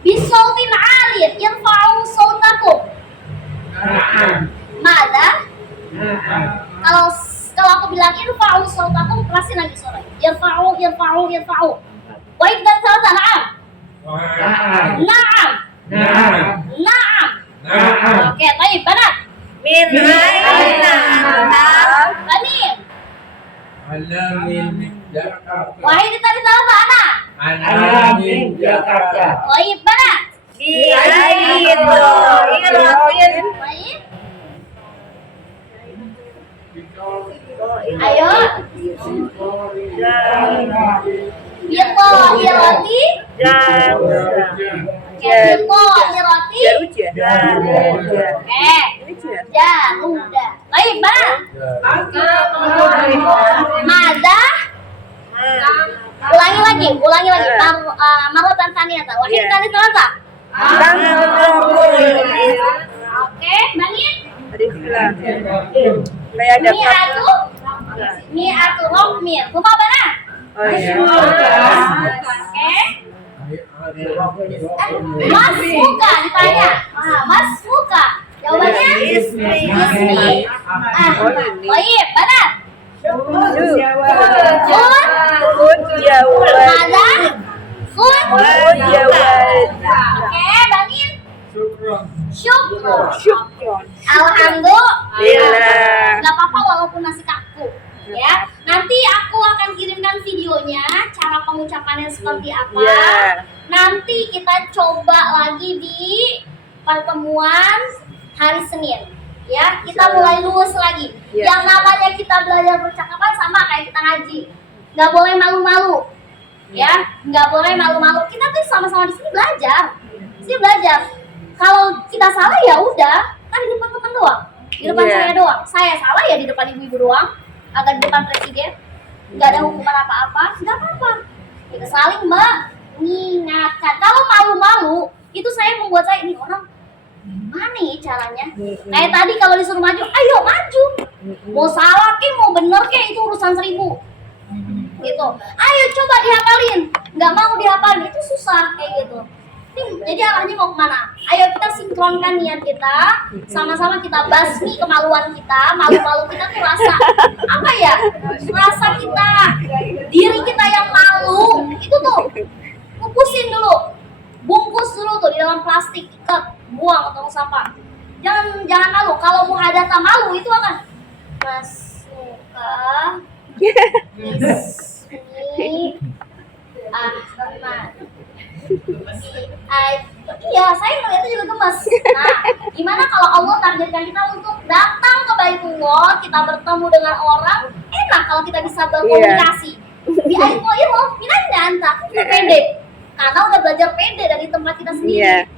Bisautin alin irfa'u sautakum. Mada? Kalau aku bilang irfa'u sautakum, kerasin lagi suara. Irfa'u. Wahid dan salasa, na'am. Na'am. Oke, baik, banat. Min aina anta. Banin. Ana min Jakarta. Wahid tadi salasa, ana. Ana min Jakarta. Baik, banat. Bi ayyi dha'iratin. Baik. Ayo. Birto hirati. Birto hirati. Ya ujian. Oke. Ini ujian. Ya, udah. Baik, banat. Mada. Ulangi lagi. Marwatan saniyata. Wahid tadi salasa. Oke, banin. Alif-lam. Kayak ada Mi'atu rokmir. Kuma banat. Oh iya. Oke. Mas suka ditanya. Mas suka. Jawabannya ismi. Baik, banat. Kun. Jawab. Mada. Kun. Jawab. Oke, banin. Syukron. Syukron. Alhamdulillah. Gak apa-apa walaupun masih kaku. Ya, nanti aku akan kirimkan videonya, cara pengucapannya seperti apa. Ya. Nanti kita coba lagi di pertemuan hari Senin. Ya, kita mulai luas lagi. Ya. Yang namanya kita belajar percakapan sama kayak kita ngaji. Nggak boleh malu-malu. Ya, nggak boleh malu-malu. Kita tuh sama-sama di sini belajar. Kalau kita salah ya udah, kan di depan teman doang. Di depan Iya. saya doang. Saya salah ya di depan ibu-ibu doang. Agak di depan presiden. Nggak ada hukuman apa-apa. Nggak apa-apa. Kita saling mengingatkan. Kalau malu-malu, itu saya membuat saya ini orang gimana nih caranya? Kayak tadi kalau disuruh maju, ayo maju. Mau salah ke, mau bener ke, itu urusan 1000. Gitu. Ayo coba dihafalin. Nggak mau dihafalin, itu susah kayak gitu. Jadi arahnya mau kemana? Ayo kita sinkronkan niat kita, sama-sama kita basmi kemaluan kita, malu-malu kita tuh rasa apa ya? Rasa kita, diri kita yang malu itu tuh kukusin dulu, bungkus dulu tuh di dalam plastik, ikat, buang atau sampah. Jangan malu. Kalau muhadata malu itu akan masuka ismi Ahmad. Iya, saya melihatnya juga gemes. Nah, gimana kalau Allah takdirkan kita untuk datang ke Baitullah, kita bertemu dengan orang, enak kalau kita bisa berkomunikasi. Di ayat itu, minanya anta, itu pede. Karena udah belajar pede dari tempat kita sendiri. Iya.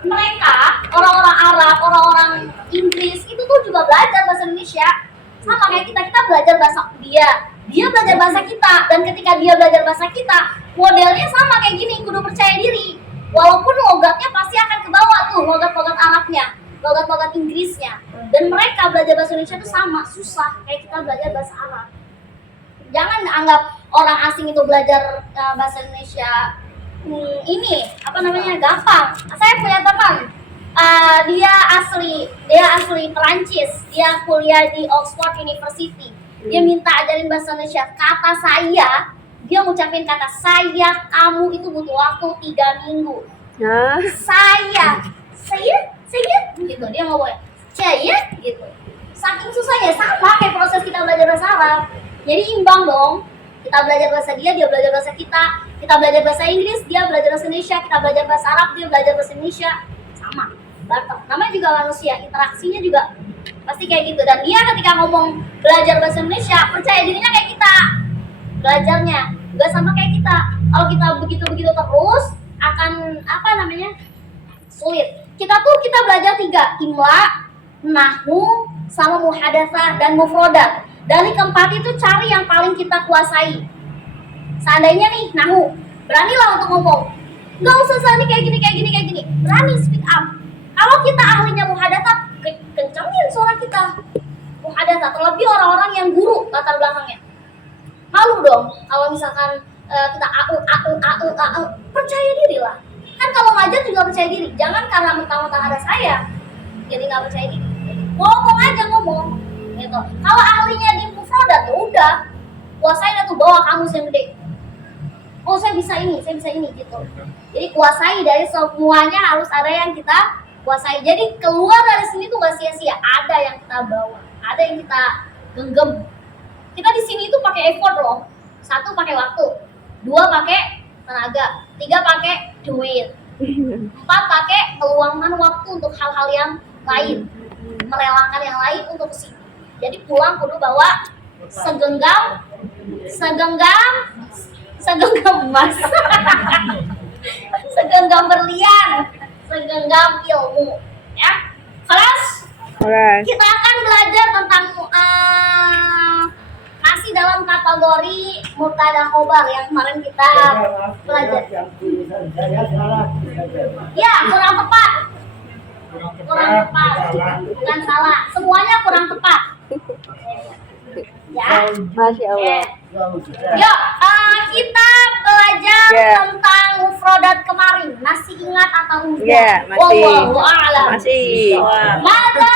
Mereka, orang-orang Arab, orang-orang Inggris, itu tuh juga belajar bahasa Indonesia. Sama kayak kita belajar bahasa dia belajar bahasa kita, dan ketika dia belajar bahasa kita, modelnya sama kayak gini, kudu percaya diri. Walaupun logatnya pasti akan ke bawah tuh, logat-logat Arabnya. logat-logat Inggrisnya. Dan mereka belajar bahasa Indonesia itu sama susah kayak kita belajar bahasa Arab. Jangan anggap orang asing itu belajar bahasa Indonesia ini gampang. Saya punya teman, dia asli Perancis, dia kuliah di Oxford University. Dia minta ajarin bahasa Indonesia. Kata saya, dia ngucapin kata saya, kamu itu butuh waktu 3 minggu. Nah, Saya gitu, dia ngomongnya saya gitu. Saking susahnya, sama kayak proses kita belajar bahasa Arab. Jadi imbang dong. Kita belajar bahasa dia belajar bahasa kita. Kita belajar bahasa Inggris, dia belajar bahasa Indonesia. Kita belajar bahasa Arab, dia belajar bahasa Indonesia. Sama, barter. Namanya juga manusia, interaksinya juga pasti kayak gitu. Dan dia ketika ngomong belajar bahasa Indonesia, percaya dirinya kayak kita. Belajarnya juga sama kayak kita. Kalau kita begitu-begitu terus, akan sulit. Kita belajar 3, imla, nahwu, sama muhadatsah dan mufrodat. Dari keempat itu cari yang paling kita kuasai. Seandainya nih nahwu, beranilah untuk ngomong. Nggak usah sani kayak gini. Berani speak up. Kalau kita ahlinya muhadatsah, kencengin suara kita. Muhadatsah, terlebih orang-orang yang guru latar belakangnya. Malu dong kalau misalkan kita percaya diri lah. Kan kalau ngajar juga percaya diri. Jangan karena mentang-mentang ada saya jadi nggak percaya diri. Ngomong aja gitu. Kalau ahlinya di mufrodat ya udah kuasain tuh, bawa kamus yang gede. Oh saya bisa ini gitu. Jadi kuasai, dari semuanya harus ada yang kita kuasai. Jadi keluar dari sini tuh nggak sia-sia. Ada yang kita bawa, ada yang kita genggam. Kita di sini itu pakai effort loh. 1 pakai waktu, 2 pakai tenaga, 3 pakai duit, 4 pakai meluangkan waktu untuk hal-hal yang lain, merelakan yang lain untuk kesini. Jadi pulang kudu bawa segenggam emas, segenggam berlian, segenggam ilmu. Ya, kelas. Kita akan belajar tentang masih dalam kategori mubtada khobar yang kemarin kita belajar. Ya, kurang tepat. Bukan salah. Semuanya kurang tepat. Ya. Masya Allah. Yuk, kita belajar tentang mufrodat kemarin. Masih ingat atau enggak? Ya, masih. Wallahu a'lam. Masih. Mada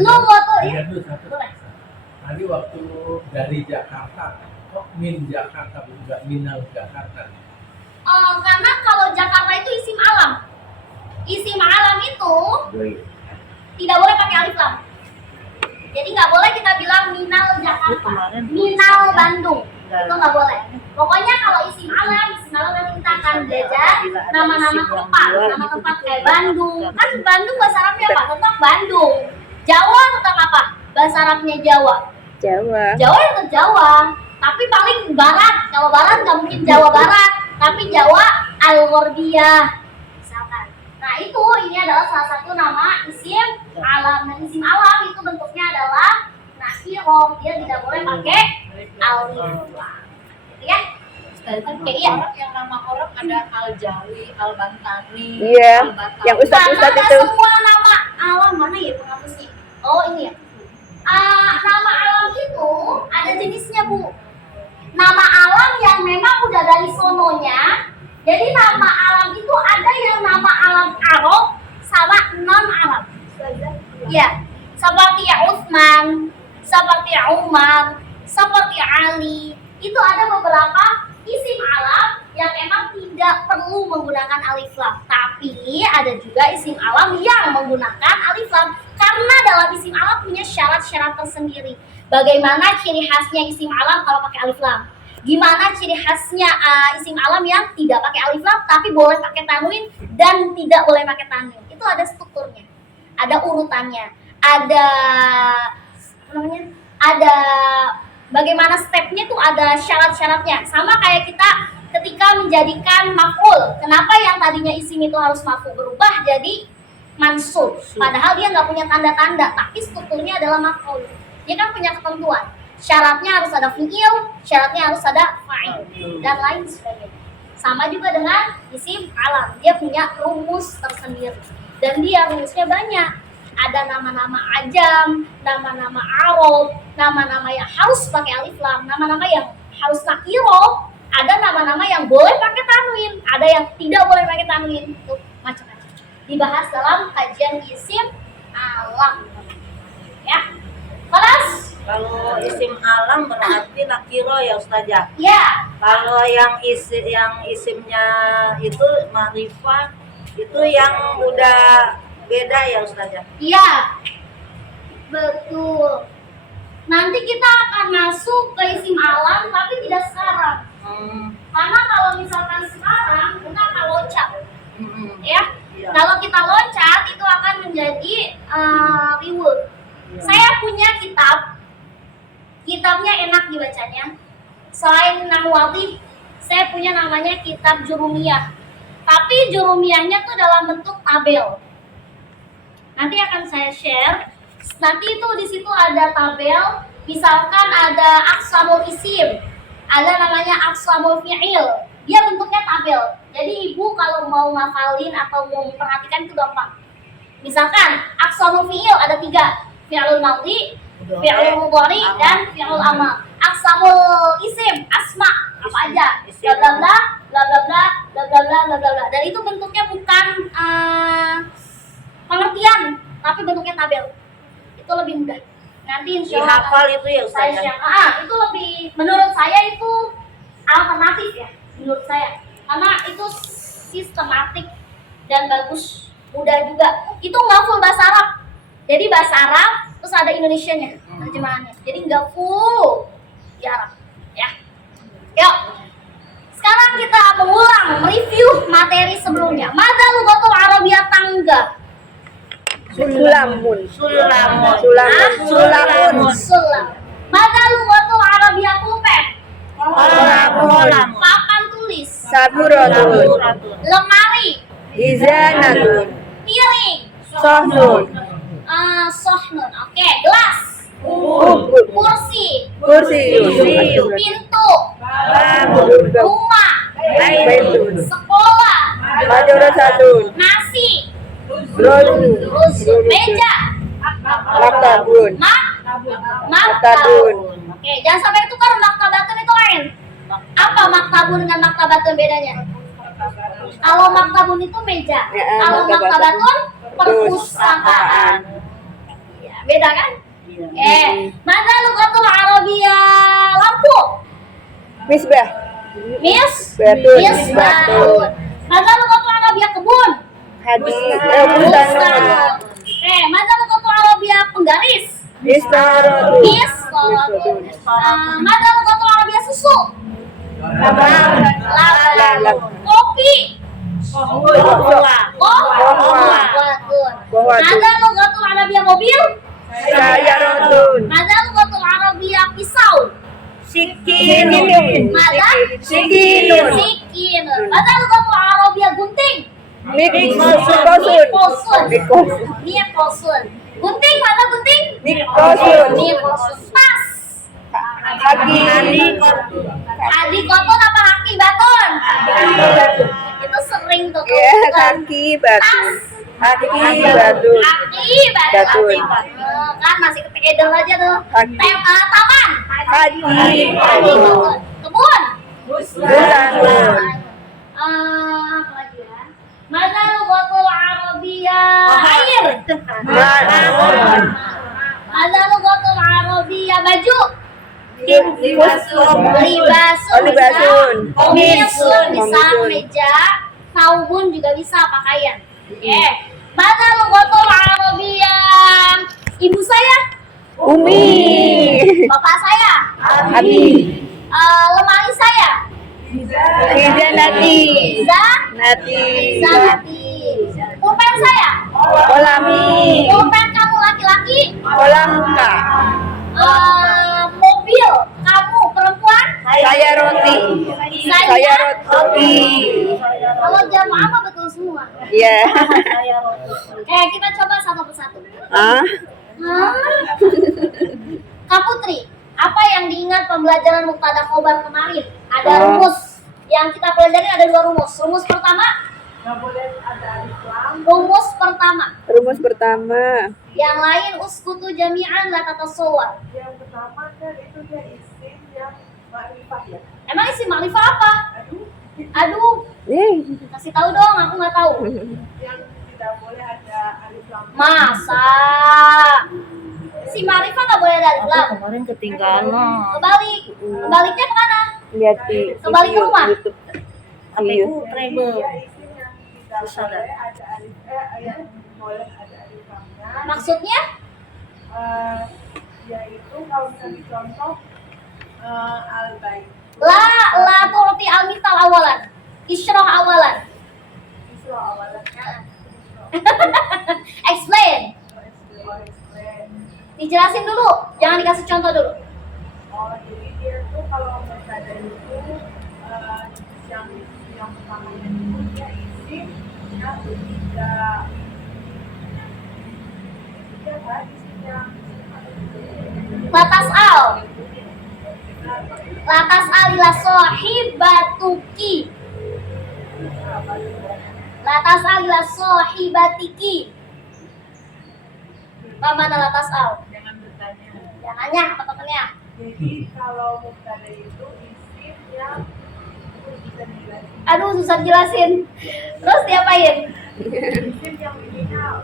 lughatul boleh. Tadi waktu dari Jakarta, kok min Jakarta bukan minal Jakarta? Karena kalau Jakarta itu isim alam. Isim alam itu tidak boleh pakai alif lam. Jadi nggak boleh kita bilang minal Jakarta, minal Bandung. Itu nggak boleh. Pokoknya kalau isim alam nanti kita akan belajar nama-nama tempat kayak Bandung. Kan Bandung bahasa Arabnya apa? Tetap Bandung. Jawa tetap apa? Bahasa Arabnya Jawa. Jawa ya tetap Jawa. Tapi paling barat. Kalau barat nggak mungkin Jawa Barat, tapi Jawa Al-Gharbiyah misalkan. Nah itu, ini adalah salah satu nama isim alam. Dan isim alam itu bentuknya adalah nakirah. Dia tidak boleh pakai alif. Ya? Iya. Yang nama orang ada Al-Jawi, Al-Bantani, Iya. Al-Batam. Yang ustadz Mana itu. semua nama alam mana ya penghapusnya? Oh ini ya. Nama alam itu ada jenisnya Bu. Nama alam yang memang udah dari sononya. Jadi nama alam itu ada yang nama alam Arab sama non Arab. Ya, seperti Utsman, seperti Umar, seperti Ali. Itu ada beberapa isim alam yang emang tidak perlu menggunakan alif lam. Tapi ada juga isim alam yang menggunakan alif lam. Karena dalam isim alam punya syarat-syarat tersendiri. Bagaimana ciri khasnya isim alam kalau pakai alif lam? Gimana ciri khasnya isim alam yang tidak pakai alif lam tapi boleh pakai tanwin dan tidak boleh pakai tanwin? Itu ada strukturnya, ada urutannya, ada ada bagaimana stepnya tuh, ada syarat-syaratnya. Sama kayak kita ketika menjadikan maf'ul. Kenapa yang tadinya isim itu harus maf'ul berubah jadi mansub? Padahal dia nggak punya tanda-tanda, tapi strukturnya adalah maf'ul. Dia kan punya ketentuan. Syaratnya harus ada fi'il, syaratnya harus ada fa'il, dan lain sebagainya. Sama juga dengan isim alam, dia punya rumus tersendiri. Dan dia rumusnya banyak. ada nama-nama ajam, nama-nama Arab, nama-nama yang harus pakai alif lam, nama-nama yang harus nakiro, ada nama-nama yang boleh pakai tanwin, ada yang tidak boleh pakai tanwin, itu macam-macam. Dibahas dalam kajian isim alam. Ya. Kelas? Kalau isim alam berarti nakiro ya Ustazah. Ya. Kalau yang isimnya itu ma'rifah itu yang udah beda ya Ustazah. Iya. Betul. Nanti kita akan masuk ke isim alam tapi tidak sekarang. Karena kalau misalkan sekarang kita akan loncat. Ya. Iya. Kalau kita loncat itu akan menjadi reward. Iya. Saya punya kitabnya enak dibacanya. Selain Nahwati, saya punya namanya kitab Jurumiyah. Tapi Jurumiyahnya tuh dalam bentuk tabel. Nanti akan saya share. Nanti itu di situ ada tabel. Misalkan ada aqsamul isim, ada namanya aqsamul fi'il. Dia bentuknya tabel. Jadi ibu kalau mau ngafalin atau mau memperhatikan itu gampang. Misalkan aqsamul fi'il ada 3, fi'lul madhi, fi'lul mudhari, dan fi'lul amr. Aqsamul isim, asma, apa aja? Bla bla bla, bla bla bla, bla bla bla, bla bla bla. Dan itu bentuknya bukan pengertian, tapi bentuknya tabel. Itu lebih mudah. Nanti insya Allah Dihafal itu ya saya Ustazah. share. Itu lebih, menurut saya itu alternatif ya, menurut saya. Karena itu sistematik dan bagus, mudah juga. Itu nggak full bahasa Arab. Jadi bahasa Arab terus ada Indonesianya terjemahannya. Jadi nggak full di Arab, ya. Yuk. Sekarang kita mengulang review materi sebelumnya. Mada lughatul Arabiyyah tangga. Sulamun. Sulamun. Sulamun. Sulam. Mada lughatul Arabiyyah pulpen. Kolam. Papan tulis. Saburatun. Lemari. Izanatun. Piring. Sohnun. Sohnun. Oke, gelas. Ubud. Kursi. Kursiun. Pintu. Babun. Rumah. Baitun. Sekolah. Madrasatun. Nasi. Rojun. Meja. Maktabun. Maktabun. Oke, jangan sampai tukar maktabatun itu lain. Apa maktabun dengan maktabatun bedanya? Kalau maktabun itu meja, Ya, kalau maktabatun maktabatun perpustakaan. Ya, beda kan? Mana lughatul Arabiyyah lampu? Misbah. Misbatun. Batun. Mana lughatul Arabiyyah kebun? Hadis. Bustan. Mana lughatul Arabiyyah penggaris? Istaratun. Isqaratun. Mana lughatul Arabiyyah susu? Laban. Kopi. Kohwatun. Ada lughatul Arabiyyah mobil? Sayaratun. Ada lughatul Arabiyyah pisau? Sikinun. Ada Sikinun. sikinun. Ada lughatul Arabiyyah gunting? Mikosun. Mikosun. Mikosun. Gunting mana gunting? Mikosun. Mikosun. Tas. Kaki. Adi koton apa kaki baton? Itu sering tuh. Ya, kaki batu. Kaki batu. Kaki Batun. Kan masih ketegedel aja tuh. Kaki. Taman. Kaki. Kaki batun. Kebun. Bulan. Apa lagi ya? Mana lughatul Arabiyyah air? Mana lughatul Arabiyyah baju? Libasun. Komisun bisa meja, saubun juga bisa pakaian. Mana lughatul Arabiyyah ibu saya? Umi. Bapak saya? Abi. Lemari saya? Hizanati. Nati. Zanati. Pulpen saya? Kolami. Pulpen kamu laki-laki? Kolamka. Mobil kamu perempuan? Saya roti. Saya roti. Kalau jamaah apa betul semua? Iya. Kita coba satu persatu. Ah. Kak Putri, apa yang diingat pembelajaran Mubtada Khobar kemarin? Ada rumus yang kita pelajari, ada 2 rumus. Rumus pertama? Nggak boleh ada alif lam, Rumus pertama. Rumus pertama. Yang lain uskutu jami'an la tatasawwar. Yang pertama kan itu dia isim yang ma'rifah ya. Emang isi makrifah apa? Aduh, kasih tahu dong, aku nggak tahu. Yang tidak boleh ada alif lam. Masa? Si makrifah nggak boleh ada alif lam. Kemarin ketinggalan. Kebalik. Kebaliknya kemana? Lihat di Kembali ke rumah. YouTube. HP-ku treble. Ya isim yang tidak Susah, boleh ada alif yang boleh ada alif lamnya. Maksudnya? Yaitu kalau misalnya dicontoh al-bait. La tu'ti al-mithal awalan. Isyrah awalan. Isra awalan. Explain. Dijelasin dulu, jangan dikasih contoh dulu. Oh, jadi dia tuh kalau mubtada itu yang pertamanya itu dia isim yang tidak kan isim yang Latas al. Latas al ila sahibatuki. Latas al ila sahibatiki. Mana latas al? jangan bertanya. Jangan nanya apa temennya. Jadi kalau mubtada itu isim yang bisa dijelasin. Aduh susah jelasin. Terus diapain? Isim yang ininya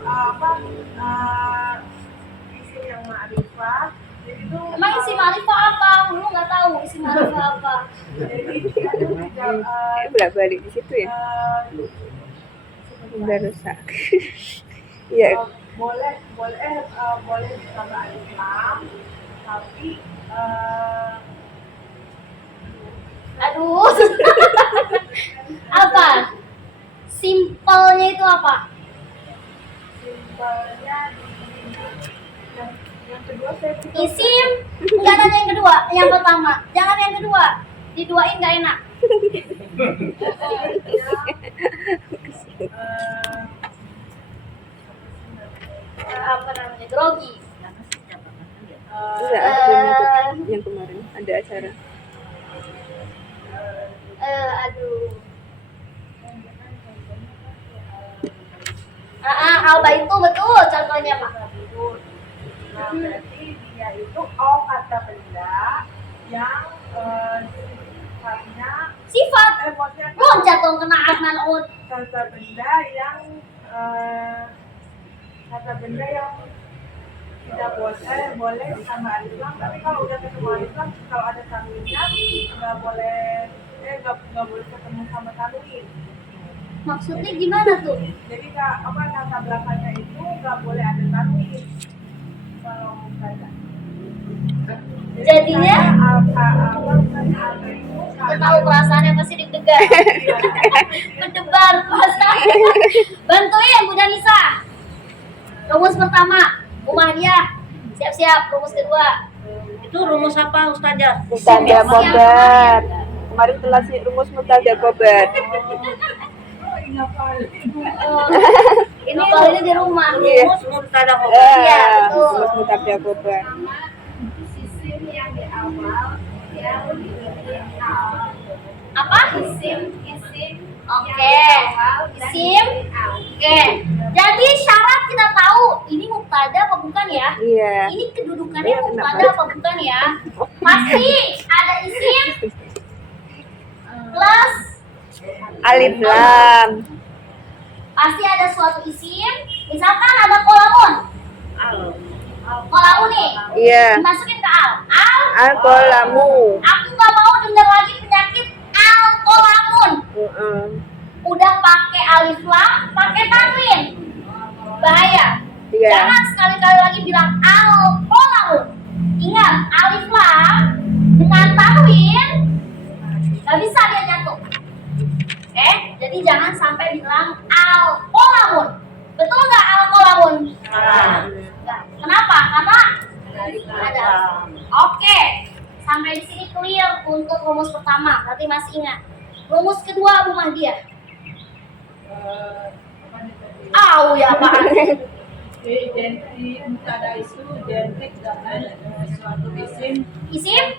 isim yang ma'rifah. Jadi itu Emang isi makrifah apa? Lu nggak tahu isi makrifah apa? jadi dia tuh tidak Bolak balik di situ ya. Udah rusak. Iya. boleh ditambah alif lam, tapi Aduh. Apa? Simpelnya itu apa? simpelnya yang kedua saya tidak Isim. Enggak nanya yang kedua, yang pertama. Jangan yang kedua. Diduain nggak enak. Apa namanya? Grogi. Enggak, akunya tuh yang kemarin ada acara. Aduh. Alba itu betul contohnya Pak. Nah, berarti dia itu kata benda yang sifatnya Sifat. maksudnya Loncat dong kena Adnan Ud. kata benda yang tidak boleh sama alif lam, tapi kalau udah ketemu alif lam, kalau ada tanwinnya nggak boleh ketemu sama tanwin. Maksudnya gimana tuh? Jadi kata belakangnya itu nggak boleh ada tanwin kalau mubtada. Jadinya apa itu aku tahu perasaannya pasti deg-degan. Berdebar perasaannya. Bantuin Bu Danisa. Rumus pertama, Umahdiah. Siap-siap, rumus kedua. Itu rumus apa Ustazah? Mutada kobar. Kemarin telah sih rumus mutada kobar. Ini kali di rumah. Rumus mubtada khobar. Iya, betul. Rumus mutada kobar. isim yang di awal yang Apa? Isim. Oke. Isim. Oke. Jadi syarat kita tahu ini mubtada apa bukan ya? Iya. Ini kedudukannya mubtada apa bukan ya? Pasti ada isim plus Alif lam. pasti ada suatu isim. Misalkan ada kolamun. Kolamun nih. Iya. Dimasukin ke al. Al-qalamu. Aku nggak mau dengar lagi penyakit al-kolamun. Udah pakai alif lam, pakai tanwin. Bahaya. Iya. Jangan sekali-kali lagi bilang al-kolamun. Ingat, alif lam dengan tanwin nggak bisa dia nyatu. Jadi jangan sampai bilang al-kolamun. Betul nggak al-kolamun? Nggak. Kenapa? Karena ada. Oke, sampai di sini clear untuk rumus pertama. Berarti masih ingat. Rumus kedua Bu Mahdiah. Ya apaan? identik mubtada itu identik dengan suatu isim Isim?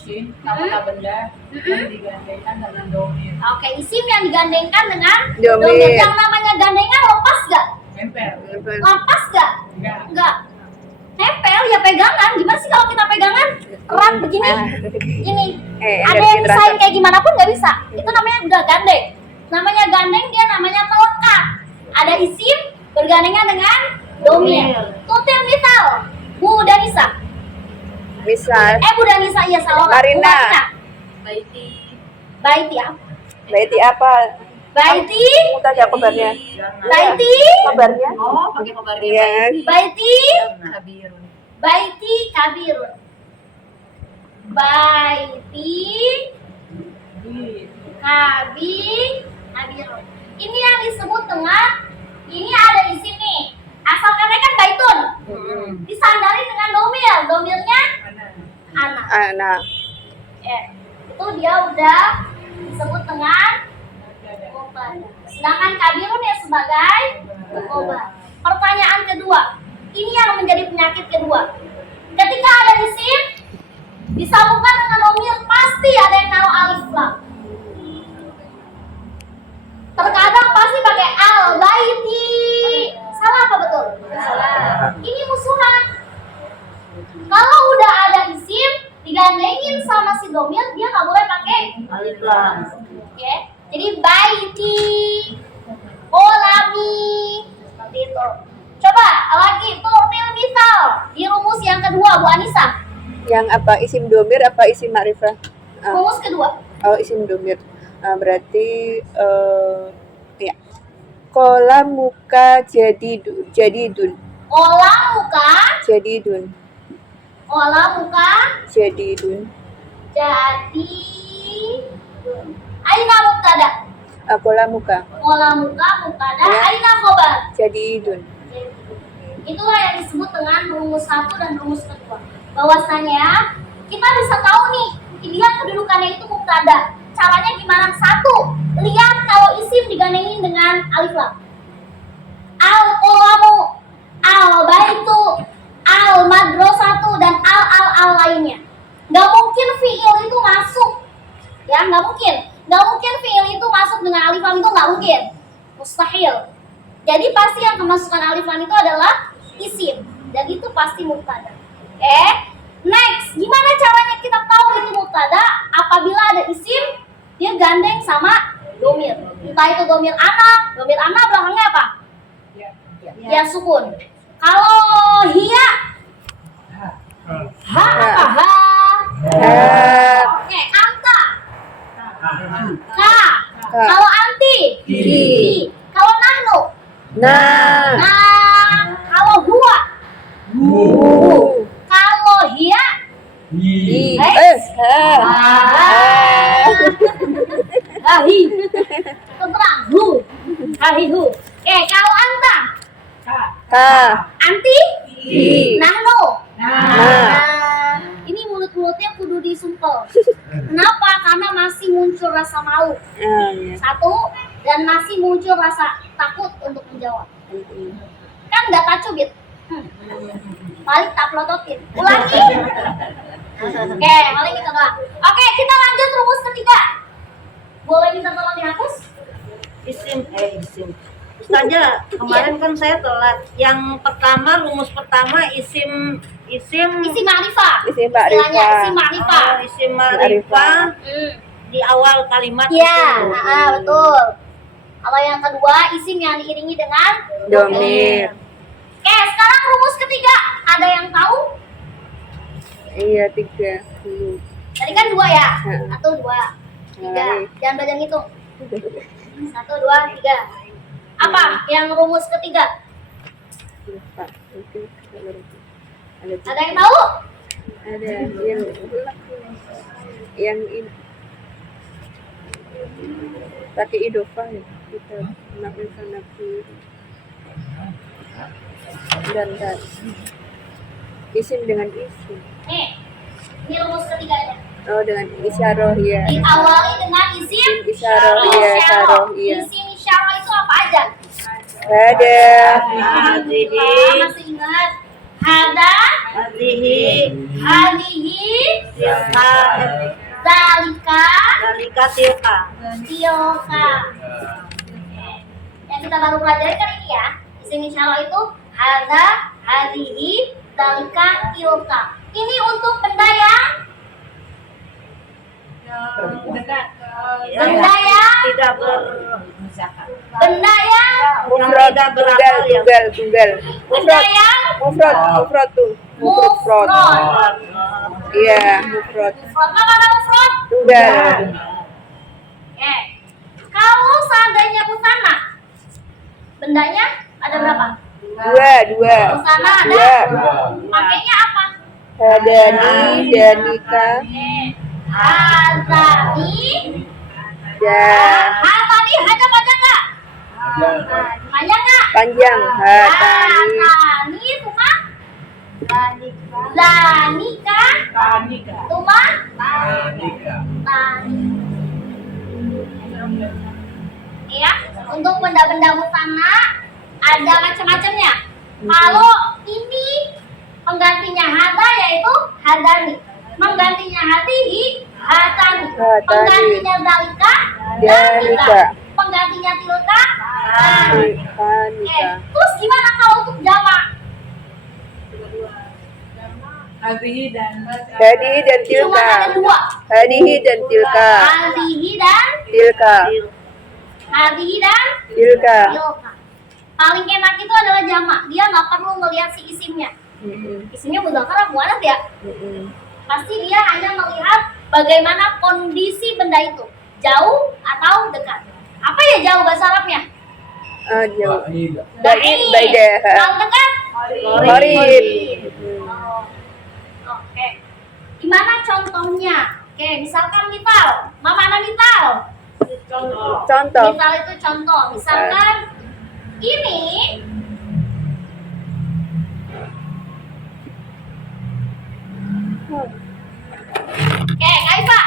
isim kata benda yang digandengkan dengan domir. Oke, isim yang digandengkan dengan Domir. domir. Yang namanya gandengan lepas gak? Nempel. Lepas gak? Enggak. Enggak. Nempel ya pegangan. Gimana sih kalau kita pegangan erat begini? Nah, Gini. Ada energi yang misain transfer. kayak gimana pun nggak bisa. Itu namanya udah gandeng. Namanya gandeng dia namanya melekat. Ada isim bergandengan dengan domir. Tutil misal. Bu Danisa. Misal Bu Danisa iya salah. Marina. Bu Marina. Baiti. Baiti ya. Baiti apa? Baiti. Kita ada kabarnya. Baiti. Kabarnya? Oh, pakai kabarnya. Iya. Baiti. Kabirun. Baiti kabirun. Baiti kabirun. Ini yang disebut dengan ini ada di sini. Asalkannya kan baitun. Disandari dengan domir. Domirnya anak. Anak. Itu dia udah disebut dengan mubtada. Sedangkan kabirun ya sebagai mubtada. Pertanyaan kedua. Ini yang menjadi penyakit kedua. Ketika ada isim disambungkan dengan domir pasti ada yang naruh alif lam. Terkadang pasti pakai al baiti. Salah apa betul? Salah. Ini musuhan. Kalau udah ada isim digandengin sama si domir dia nggak boleh pakai Alif lam. Oke. Jadi baiti, kolami, seperti itu. Coba lagi tutil misal di rumus yang kedua Bu Anissa. Yang apa? Isim domir apa isim ma'rifah? Rumus kedua. Oh, isim domir. Berarti ya. Kolam muka jadidun. Olah muka, Jadidun. olah muka, Jadidun. jadi aina mubtada. Kolam muka Olah muka, mubtada, Ya. aina khobar. jadidun. Itulah yang disebut dengan rumus 1 dan rumus kedua. Bahwasanya kita bisa tahu nih, lihat kedudukannya itu mubtada. Caranya gimana? 1, lihat kalau isim digandengin dengan alif lam. Al qolamu, al baitu, al madrasatu dan al lainnya. Nggak mungkin fiil itu masuk, ya nggak mungkin. Nggak mungkin fiil itu masuk dengan alif lam, itu nggak mungkin, mustahil. Jadi pasti yang kemasukan alif lam itu adalah isim dan itu pasti mubtada. Next, gimana caranya kita tahu itu mubtada? Apabila ada isim dia gandeng sama domir. Entah itu domir anak belakangnya apa? Ya sukun. Kalau hiya ha apa ha? Oke, anta ka. Kalau anti Ki. Kalau nahnu Nah. kalau huwa. Kalau hiya hahi. Terang hu. Hahi hu. Oke, kalau anta anti nahnu. Ini mulut-mulutnya kudu disumpel. Kenapa? Karena masih muncul rasa malu. Satu, dan masih muncul rasa takut untuk menjawab. Kan nggak tacubit. Paling tak pelototin. Ulangi. Oke, paling kita doang. Oke, kita lanjut rumus ketiga. Boleh minta tolong dihapus? Isim. Ustazah, kemarin kan saya telat. Yang pertama, rumus pertama isim Isim ma'rifah. Isim Istilahnya ma'rifah. isim ma'rifah. isim ma'rifah di awal kalimat Iya, itu. betul. Kalau yang kedua, isim yang diiringi dengan Domir. Oke, sekarang rumus ketiga. Ada yang tahu? Iya, 3. Tadi kan 2 ya? Heeh. 1, 2, 3. Hai. Jangan banyak ngitung. 1, 2, 3. Apa yang rumus ketiga? Lupa. Mungkin Ada yang tahu? Ada yang ini pakai idofah ya, kita ma'rifah nafi dan isim dengan isim. Nih, ini rumus ketiganya. Oh, dengan isyarah ya. Diawali dengan isim Isyarah ya, isyarah iya. Isim isyarah itu apa aja? Ada Masih ingat? Hada, Hadhihi hadihi, tilka, zalika, dalika, tilka. tilka. Yang kita baru pelajari kan ini ya. Isim isyarah itu hada, hadihi, zalika, tilka. Ini untuk benda yang benda yang tidak benda yang Mufrad, tidak tunggal, berakal ya. tunggal. benda yang Mufrad tuh. Mufrad. mufrad. Iya, mufrad. Mufrad apa nama mufrad? Tunggal. Oke. Kalau seandainya musana, bendanya ada berapa? Dua. Musana ada. Dua. Pakainya apa? Hadani, danika, Hazani. dan Hazani ada panjang nggak? Panjang nggak? panjang. Hadani, Hazani Tuma. Zanika. Tuma. Tani. Ya, untuk benda-benda musana ada macam-macamnya. Kalau ini penggantinya hada yaitu hadani, menggantinya hadihi hatani, penggantinya dalika dalika, penggantinya tilka tani. Terus gimana kalau untuk jamak? Hadihi dan Hadihi dan Cuma tilka. ada dua, Hadihi dan tilka. hadihi dan Tilka. hadihi dan Tilka. tilka. Paling enak itu adalah jamak. Dia nggak perlu melihat si isimnya. Isimnya mudzakkar muannats ya. Pasti dia hanya melihat bagaimana kondisi benda itu, jauh atau dekat. Apa ya jauh bahasa Arabnya? Jauh. Ba'id. Baidah. Kalau dekat? Qarib. Oh. Oke. Gimana contohnya? Oke, misalkan misal, mana misal? Contoh. Misal itu contoh. Misalkan ini Oke, Kaifa.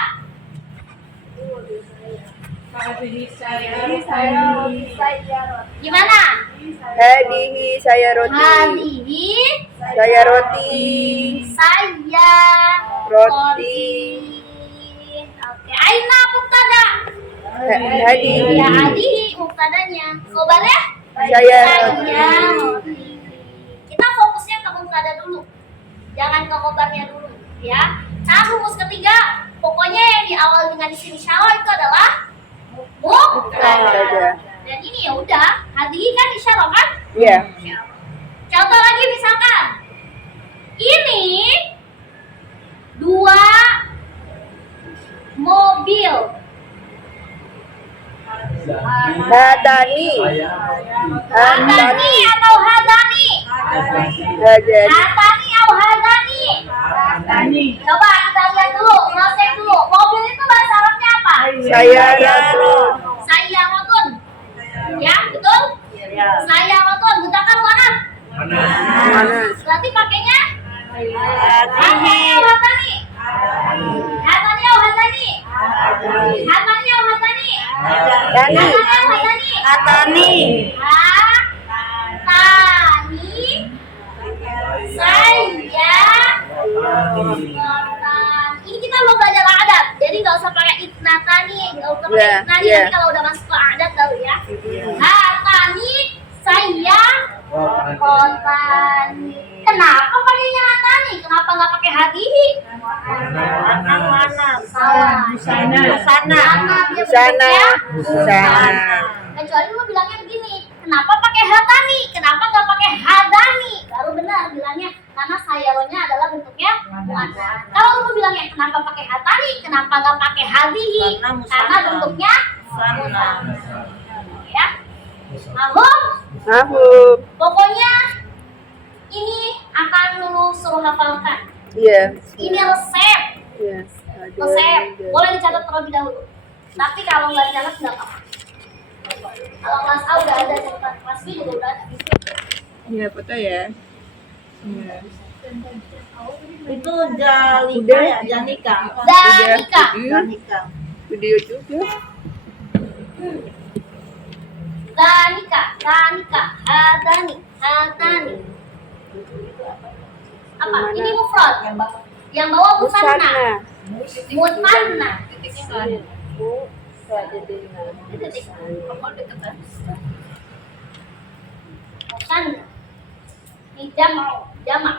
hadihi saya Gimana? Hadihi saya roti. Hadihi Saya roti. saya Roti. Oke, aina mubtada. Hadihi. Ya, hadihi mubtadanya. Khobarnya? Saya roti. Kita fokusnya ke mubtada dulu. Jangan ke khobarnya dulu, ya. Nah, rumus ketiga, pokoknya yang diawali dengan isim isyarah itu adalah mubtada. Dan ini ya udah, hadihi kan isyarah kan? Iya. Contoh lagi misalkan ini dua mobil. Hadani. Hadani atau hadani? Hadani. Hadani atau hadani? Coba kita lihat dulu, cross-check dulu. Mobil itu bahasa Arabnya apa? Sayaratun. Sayyaratun. Ya, betul? Sayyaratun. Mudzakkar muannats. Manas. Berarti pakainya hadani atau hadani? Hadani atau hadani? Hadani atau hadani? Dani. Hadani atau hadani? Hatani. Hatani. Saya. Ini kita mau belajar adat, jadi nggak usah pakai itnatani, nggak usah pakai Yeah, itnani. yeah. Nanti kalau udah masuk ke adat baru ya. Hatani, saya, kotani. Kenapa pakainya hatani? Kenapa nggak pakai hadihi? Anak mana? Salah. Busana. Busana. Busana. Kecuali lu bilangnya begini, kenapa pakai hatani? Kenapa nggak pakai hadani? Baru benar bilangnya, karena sayalnya adalah bentuknya muannats. Kalau lu bilangnya kenapa pakai hatani? Kenapa nggak pakai hadihi? Karena musana. Karena bentuknya Musana. muannats. Ya, Mahum. Mahum. Pokoknya ini akan lu suruh hafalkan. Iya. Ini resep, Iya. resep. Boleh dicatat terlebih dahulu. Tapi kalau nggak dicatat nggak apa-apa. Kalau kelas A udah ada catatan, kelas B juga udah ada. Iya, foto ya. Iya. Itu Jalika ya, Janika. Danika. Janika. Video juga. Danika. Danika. Hadani. Hadani. Apa? Yang mana? Ini mufrad. Yang bawah musanna. Musanna. Titiknya nggak ada. Itu titik. Kamu deket kan? Musanna. Ini jamak.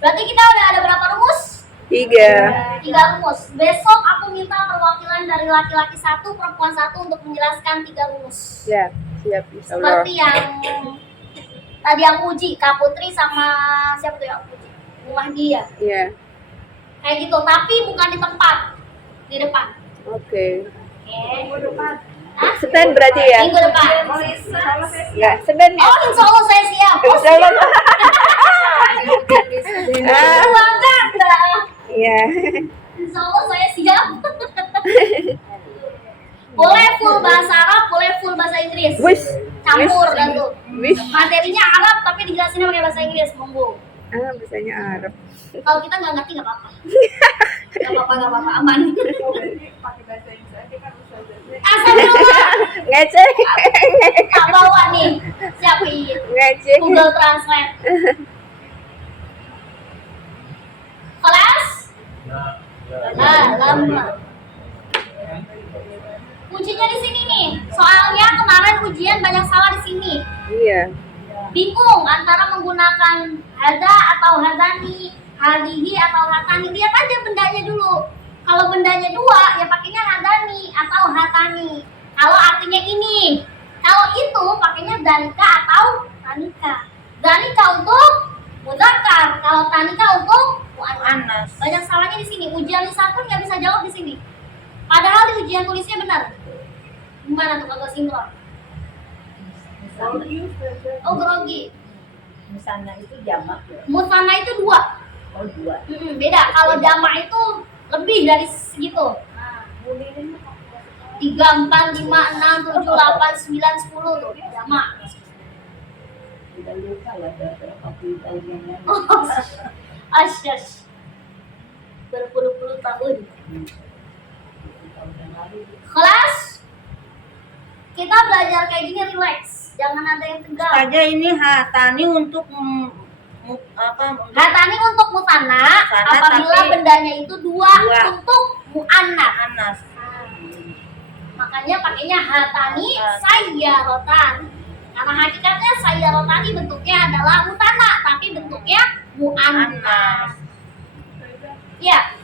Berarti kita udah ada berapa rumus? 3. 3 rumus. Besok aku minta perwakilan dari laki-laki 1, perempuan 1 untuk menjelaskan 3 rumus. Ya, siap insyaallah. Seperti yang tadi aku uji, Kak Putri sama siapa tuh yang aku uji? Mahdi ya. Iya. Kayak gitu, tapi bukan di tempat, di depan. Oke. Oke. Hah? Senin berarti ya? Minggu depan. Enggak, Senin ya? Oh, insya Allah saya siap. Oh, Insya Allah. Ah, banget. iya. Insya Allah saya siap. Boleh full bahasa Arab, boleh full bahasa Inggris. Wish. Campur dan tuh. Wish. Materinya Arab tapi dijelasinnya pakai bahasa Inggris, monggo. Ah, bisanya Arab. Kalau kita nggak ngerti nggak apa-apa. Nggak apa-apa, aman. Jadi pakai bahasa Inggris aja kan ustazahnya. Astagfirullah. Ngecek. Tak bawa nih. Siapin. Ngecek. Google Translate. Kelas? Lama. Kuncinya di sini nih. Soalnya kemarin ujian banyak salah di sini. Iya. Bingung antara menggunakan hada atau hadani, hadihi atau hatani. Lihat aja bendanya dulu. Kalau bendanya 2, ya pakainya hadani atau hatani. Kalau artinya ini. Kalau itu pakainya danika atau tanika. Danika untuk mudzakkar, kalau tanika untuk muannas. Banyak salahnya di sini. Ujian lisan pun nggak bisa jawab di sini. Padahal di ujian tulisnya benar. Gimana tuh kagak sinkron? Oh, grogi. Musanna itu jamak ya. Musanna itu 2. Oh, 2. Beda. Kalau jamak itu lebih dari segitu. 3, 4, 5, 6, 7, 8, 9, 10 tuh jamak. Tidak lupa lah berapa puluh tahun yang lalu. Oh, asyas. Berpuluh-puluh tahun. Kelas? Kita belajar kayak gini relax. Jangan ada yang tegang. Saja ini hatani untuk apa? Hatani untuk musanna apabila tapi bendanya itu 2 dua. untuk muannas. Anas. Makanya pakainya hatani sayyarotan. Karena hakikatnya sayyarotani bentuknya adalah musanna tapi bentuknya muannas. Ya,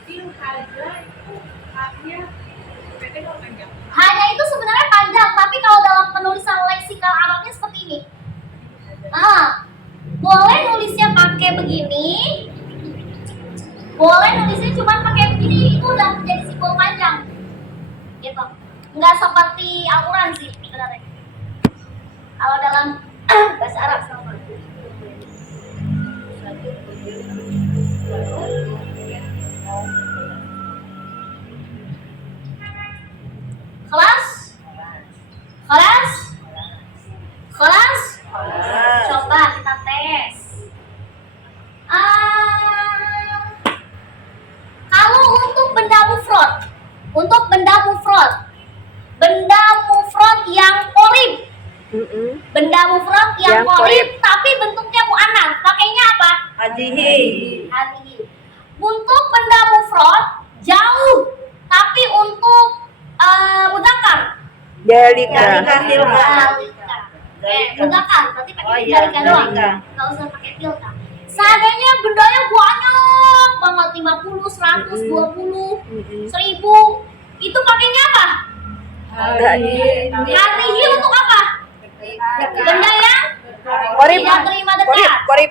hanya itu sebenarnya panjang, tapi kalau dalam penulisan leksikal Arabnya seperti ini. Boleh nulisnya pakai begini, boleh nulisnya cuma pakai begini, itu udah menjadi simbol panjang. Gitu. Nggak seperti Al-Quran sih sebenarnya. Kalau dalam bahasa Arab sama. Kelas? Kelas? Kelas? Coba kita tes. Kalau untuk benda mufrad yang qorib, benda mufrad yang qorib tapi bentuknya muannas, pakainya apa? Hadihi. Hadihi. Untuk benda mufrad jauh, tapi untuk mudzakkar Dalika. mudzakkar berarti pakai Oh iya, dalika doang, dalika. nggak usah pakai tilka. Seandainya bendanya banyak banget, 50, 100, 20, 1000, itu pakainya apa? Hadihi untuk apa? Benda yang Qorib. tidak terima dekat. Qorib.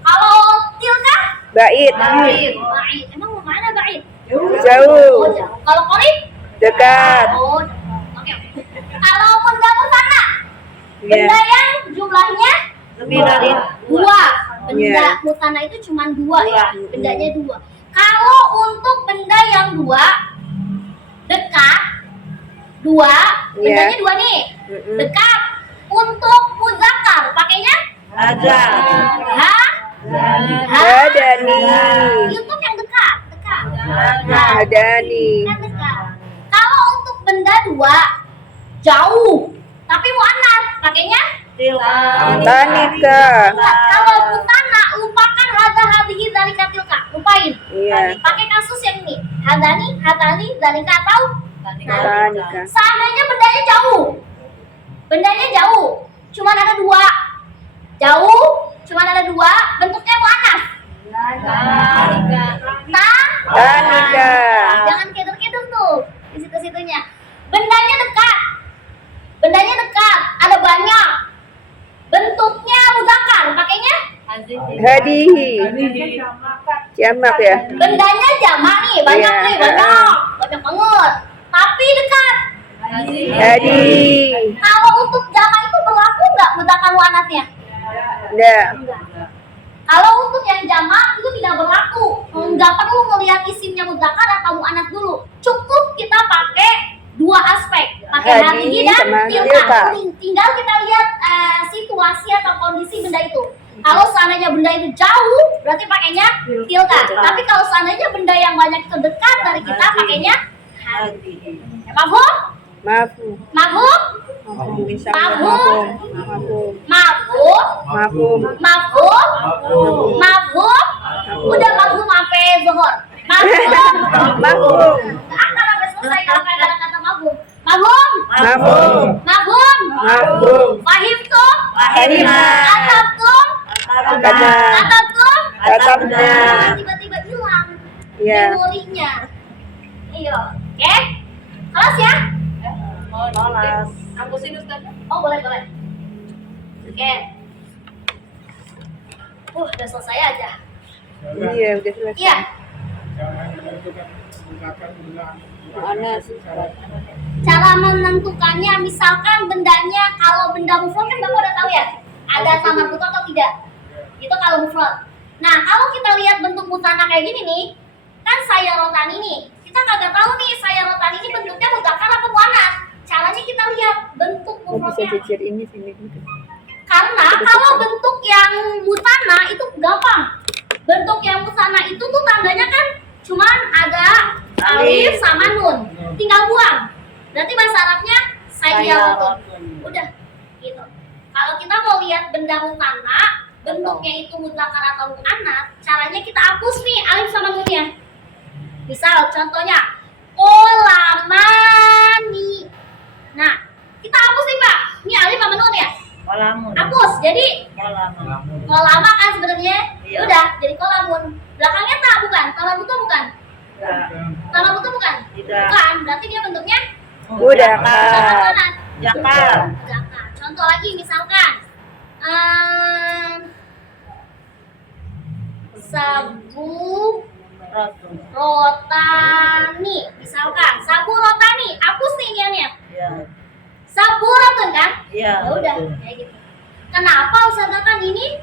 Kalau tilka? Bait. Ba'id. Emang mau mana ba'id? Oh, Jauh. jauh. Kalau qorib? Dekat. Oh, oke. Kalau benda musanna? Iya. Benda yang jumlahnya Lebih dari 2. Benda Iya. musanna itu cuma 2 ya. Bendanya 2. Kalau untuk benda yang 2 dekat, 2, bendanya 2 nih. Dekat. Untuk mudzakkar pakainya aja. Hadani. Untuk yang dekat. Hadani. Kan dekat. benda dua, jauh. Tapi mu'annas, pakainya Tilka. Tanika. enggak. Kalau mutana, lupakan hadza hadhihi dzalika tilka. Lupain. Iya. Pakai kasus yang ini. Hadani, hatani, dzalika atau Tanika. seandainya bendanya jauh. Bendanya jauh. Cuman ada dua. Jauh, cuman ada dua, bentuknya mu'annas. Tanika. Jangan keder-keder tuh di situ-situnya. Bendanya dekat. Bendanya dekat, ada banyak. Bentuknya mudzakkar, pakainya Hadihi. Jamak ya. bendanya jamak nih, banyak Iya, nih, banyak banget. Tapi dekat. Hadi. Kalau untuk jamak itu berlaku nggak mudzakkar muannasnya? Nggak. Kalau untuk yang jamak itu tidak berlaku. Nggak perlu melihat isimnya mudzakkar atau muannats dulu. Cukup kita pakai dua aspek, pakai Hadi hadihi dan sama tilka. tilka. Tinggal kita lihat situasi atau kondisi benda itu. Kalau seandainya benda itu jauh, berarti pakainya tilka. Tapi kalau seandainya benda yang banyak itu dekat dari kita, pakainya hadi. Mafhum? Mafhum. Mafhum? Mafhum. Insyaallah Mafhum. mafhum. Mafhum? Mafhum. Mafhum? Mafhum? Udah mafhum sampai zuhur. Mafhum? Mafhum. Akan sampai selesai kalau nggak ada kata mafhum. Mafhum? Mafhum. Mafhum? Mafhum. Fahimtum? Fahimna. Katabtum? Kata. Katabtum? Katabna. Tiba-tiba hilang Iya. memorinya. Iya. Oke? Kelas ya? Kelas. Oh, boleh. Oke. Udah selesai aja. Iya, udah selesai. Iya. Mu'annas. Cara menentukannya, misalkan bendanya, kalau benda mufrad kan Bapak udah tahu ya, ada tamar buta atau tidak. Itu kalau mufrad. Nah, kalau kita lihat bentuk mutana kayak gini nih, kan sayarotan ini, kita kagak tahu nih sayarotan ini bentuknya mudzakkar atau muannats. Caranya kita lihat bentuk Nggak bisa mufradnya. cicir ini sini gitu. Karena kalau bentuk yang mutana itu gampang. Bentuk yang mutana itu tuh tandanya kan cuman ada alif sama nun. Tinggal buang. Berarti bahasa Arabnya sayyarotun. Udah gitu. Kalau kita mau lihat benda mutana, bentuknya itu mudzakkar atau muannats, caranya kita hapus nih alif sama nunnya. Misal contohnya kolamani. Nah, kita hapus nih Pak. Ini alif sama nun ya. Kolamun. Hapus. Jadi Kolamun. kolama kan sebenarnya. Iya. Udah jadi kolamun. Belakangnya tak bukan. Tamar buta bukan. Tamar buta bukan. Tidak. Bukan. Berarti dia bentuknya Mudzakkar. muannats. Jakar. Jangan. Contoh lagi misalkan sabu Rotun. rotani. Misalkan sabu rotani. Hapus nih niannya. Iya. Sabu rotun kan? Iya. Ya udah kayak gitu. Kenapa Ustazah kan ini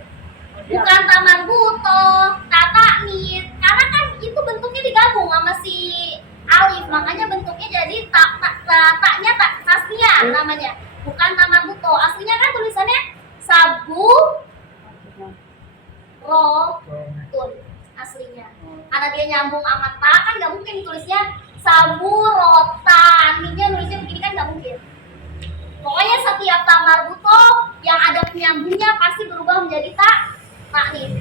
bukan tamar buto, tata nit? Karena kan itu bentuknya digabung sama si alif, makanya bentuknya jadi taknya tak tasnia namanya, bukan tamar buto. Aslinya kan tulisannya sabu rotun aslinya. Karena dia nyambung sama ta kan nggak mungkin ditulisnya sabu rotaninya, nulisnya begini kan nggak mungkin. Pokoknya setiap tamar buto yang ada penyambungnya pasti berubah menjadi taknit.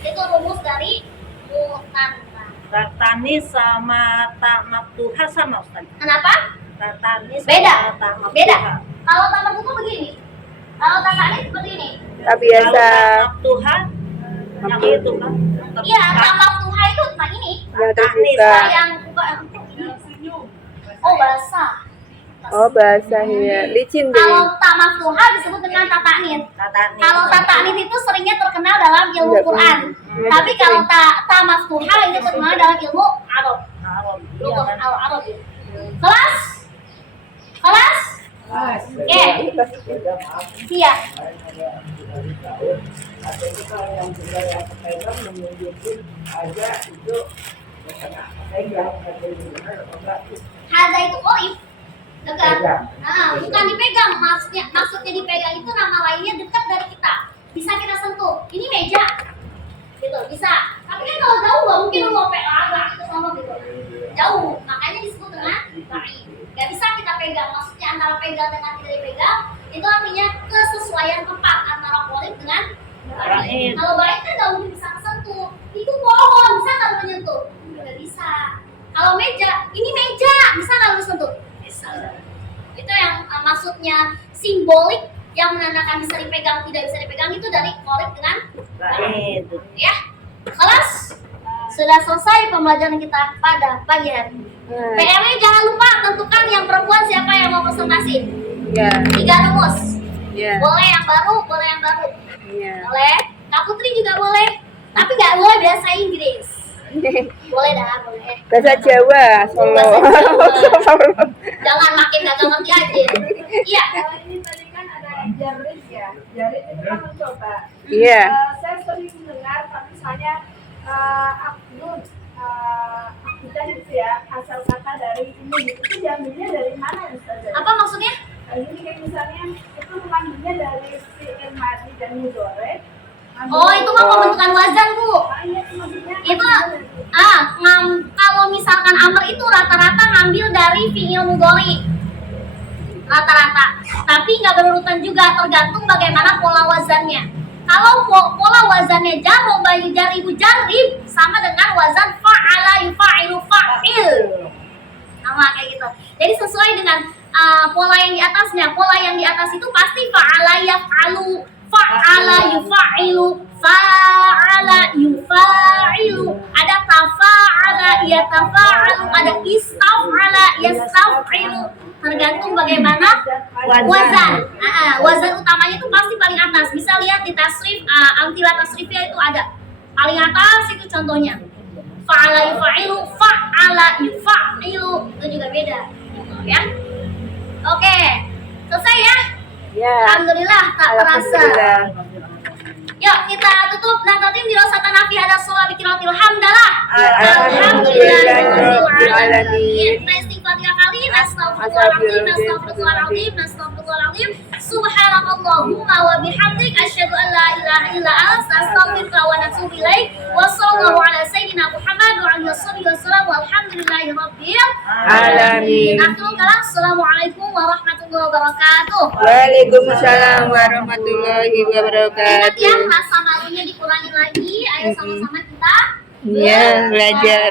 Itu rumus dari mutanna. Tatani sama tak maftuha sama Ustaz. Kenapa? Tatani sama Beda. tak maftuha. Beda. Kalau tamar buto begini. Kalau taknit seperti ini. Tak biasa. Maftuha yang itu kan. Iya, tamar tuha itu nah ini. Yang terbuka. Yang oh basah. Oh, basah ya. Licin deh. Kalau tamar tuha disebut dengan tatanit. Tatani. Kalau tatanit itu seringnya terkenal dalam ilmu Enggak, Quran. Enggak. Tapi kalau tamar tuha itu terkenal dalam ilmu Arab. Arab. Iya Lughah kan? al-Arab. Kelas? Kelas? Oke. Iya. Hada itu oif. Dekat. Nah, bukan dipegang. Maksudnya dipegang itu nama lainnya dekat dari kita. Bisa kita sentuh. Ini meja. Gitu, bisa. Tapi kan kalau jauh nggak mungkin lu ngopek agak itu sama gitu. Jauh. Makanya disebut dengan antara pegang dengan tidak dipegang, itu artinya kesesuaian tepat antara polip dengan bait. Kalau bait kan nggak mungkin bisa kesentuh. Itu pohon, bisa nggak menyentuh? Nggak bisa. Kalau meja, ini meja, bisa nggak lu sentuh? Bisa. Itu yang maksudnya simbolik yang menandakan bisa dipegang tidak bisa dipegang itu dari polip dengan bait. Ya, kelas sudah selesai pembelajaran kita pada pagi hari. PR-nya jangan lupa tentukan yang perempuan siapa yang mau presentasi. Ya. 3 rumus. Ya. Boleh yang baru, boleh yang baru. Ya. Boleh. Kak Putri juga boleh. Tapi nggak boleh bahasa Inggris. Boleh dah, boleh. Bahasa Jawa, Solo. Bahasa Jawa. Jangan makin gak ngerti aja. Iya. Kalau ini tadi kan ada jarit ya, jarit itu kan mencoba. Iya. Saya sering mendengar, tapi misalnya Abdul, Abdul gitu ya, asal kata dari ini, itu diambilnya dari mana ya Ustazah? Apa maksudnya? Ini kayak misalnya itu mengambilnya dari fi'il madhi dan mudhari. Oh, itu mah pembentukan wazan, Bu. Iya, itu maksudnya. Itu kalau misalkan amr itu rata-rata ngambil dari fi'il mudhari. Rata-rata. Tapi nggak berurutan juga, tergantung bagaimana pola wazannya. Kalau pola wazannya jar, roba, yujaribu, jarib sama dengan wazan fa'ala, yufa'ilu, fa'il. Sama kayak gitu. Jadi sesuai dengan pola yang di atasnya. Pola yang di atas itu pasti fa'ala, yaf'alu, fa'ala, yufa'ilu, fa'ala, yufa'ilu. Ada tafa'ala, yatafa'alu, ada istaf'ala, yastaf'ilu. Tergantung bagaimana wazan. Wazan utamanya itu pasti paling atas. Bisa lihat di tasrif, amtilah tasrifnya itu ada. Paling atas itu contohnya. Fa'ala yufa'ilu, fa'ala yufa'ilu. Itu juga beda. Ya. Oke. Selesai ya? Ya. Alhamdulillah tak terasa. Alhamdulillah. Yuk kita tutup nakatim di rosatan nafi ada sholat bikiratil hamdalah. Alhamdulillahirrahmanirrahim. Kita istighfar 3 kali. Astagfirullahaladzim, astagfirullahaladzim, astagfirullahaladzim. Subhanakallahumma wa bihamdik asyhadu an la ilaha illa anta astaghfiruka wa atubu ilaik. Wa sallallahu ala sayyidina Muhammad wa alihi wasallam walhamdulillahirabbil Alamin. Akhirul kalam. Assalamualaikum warahmatullahi wabarakatuh. Waalaikumsalam warahmatullahi wabarakatuh. Ingat ya, rasa malunya dikurangi lagi. Ayo sama-sama kita Iya, belajar.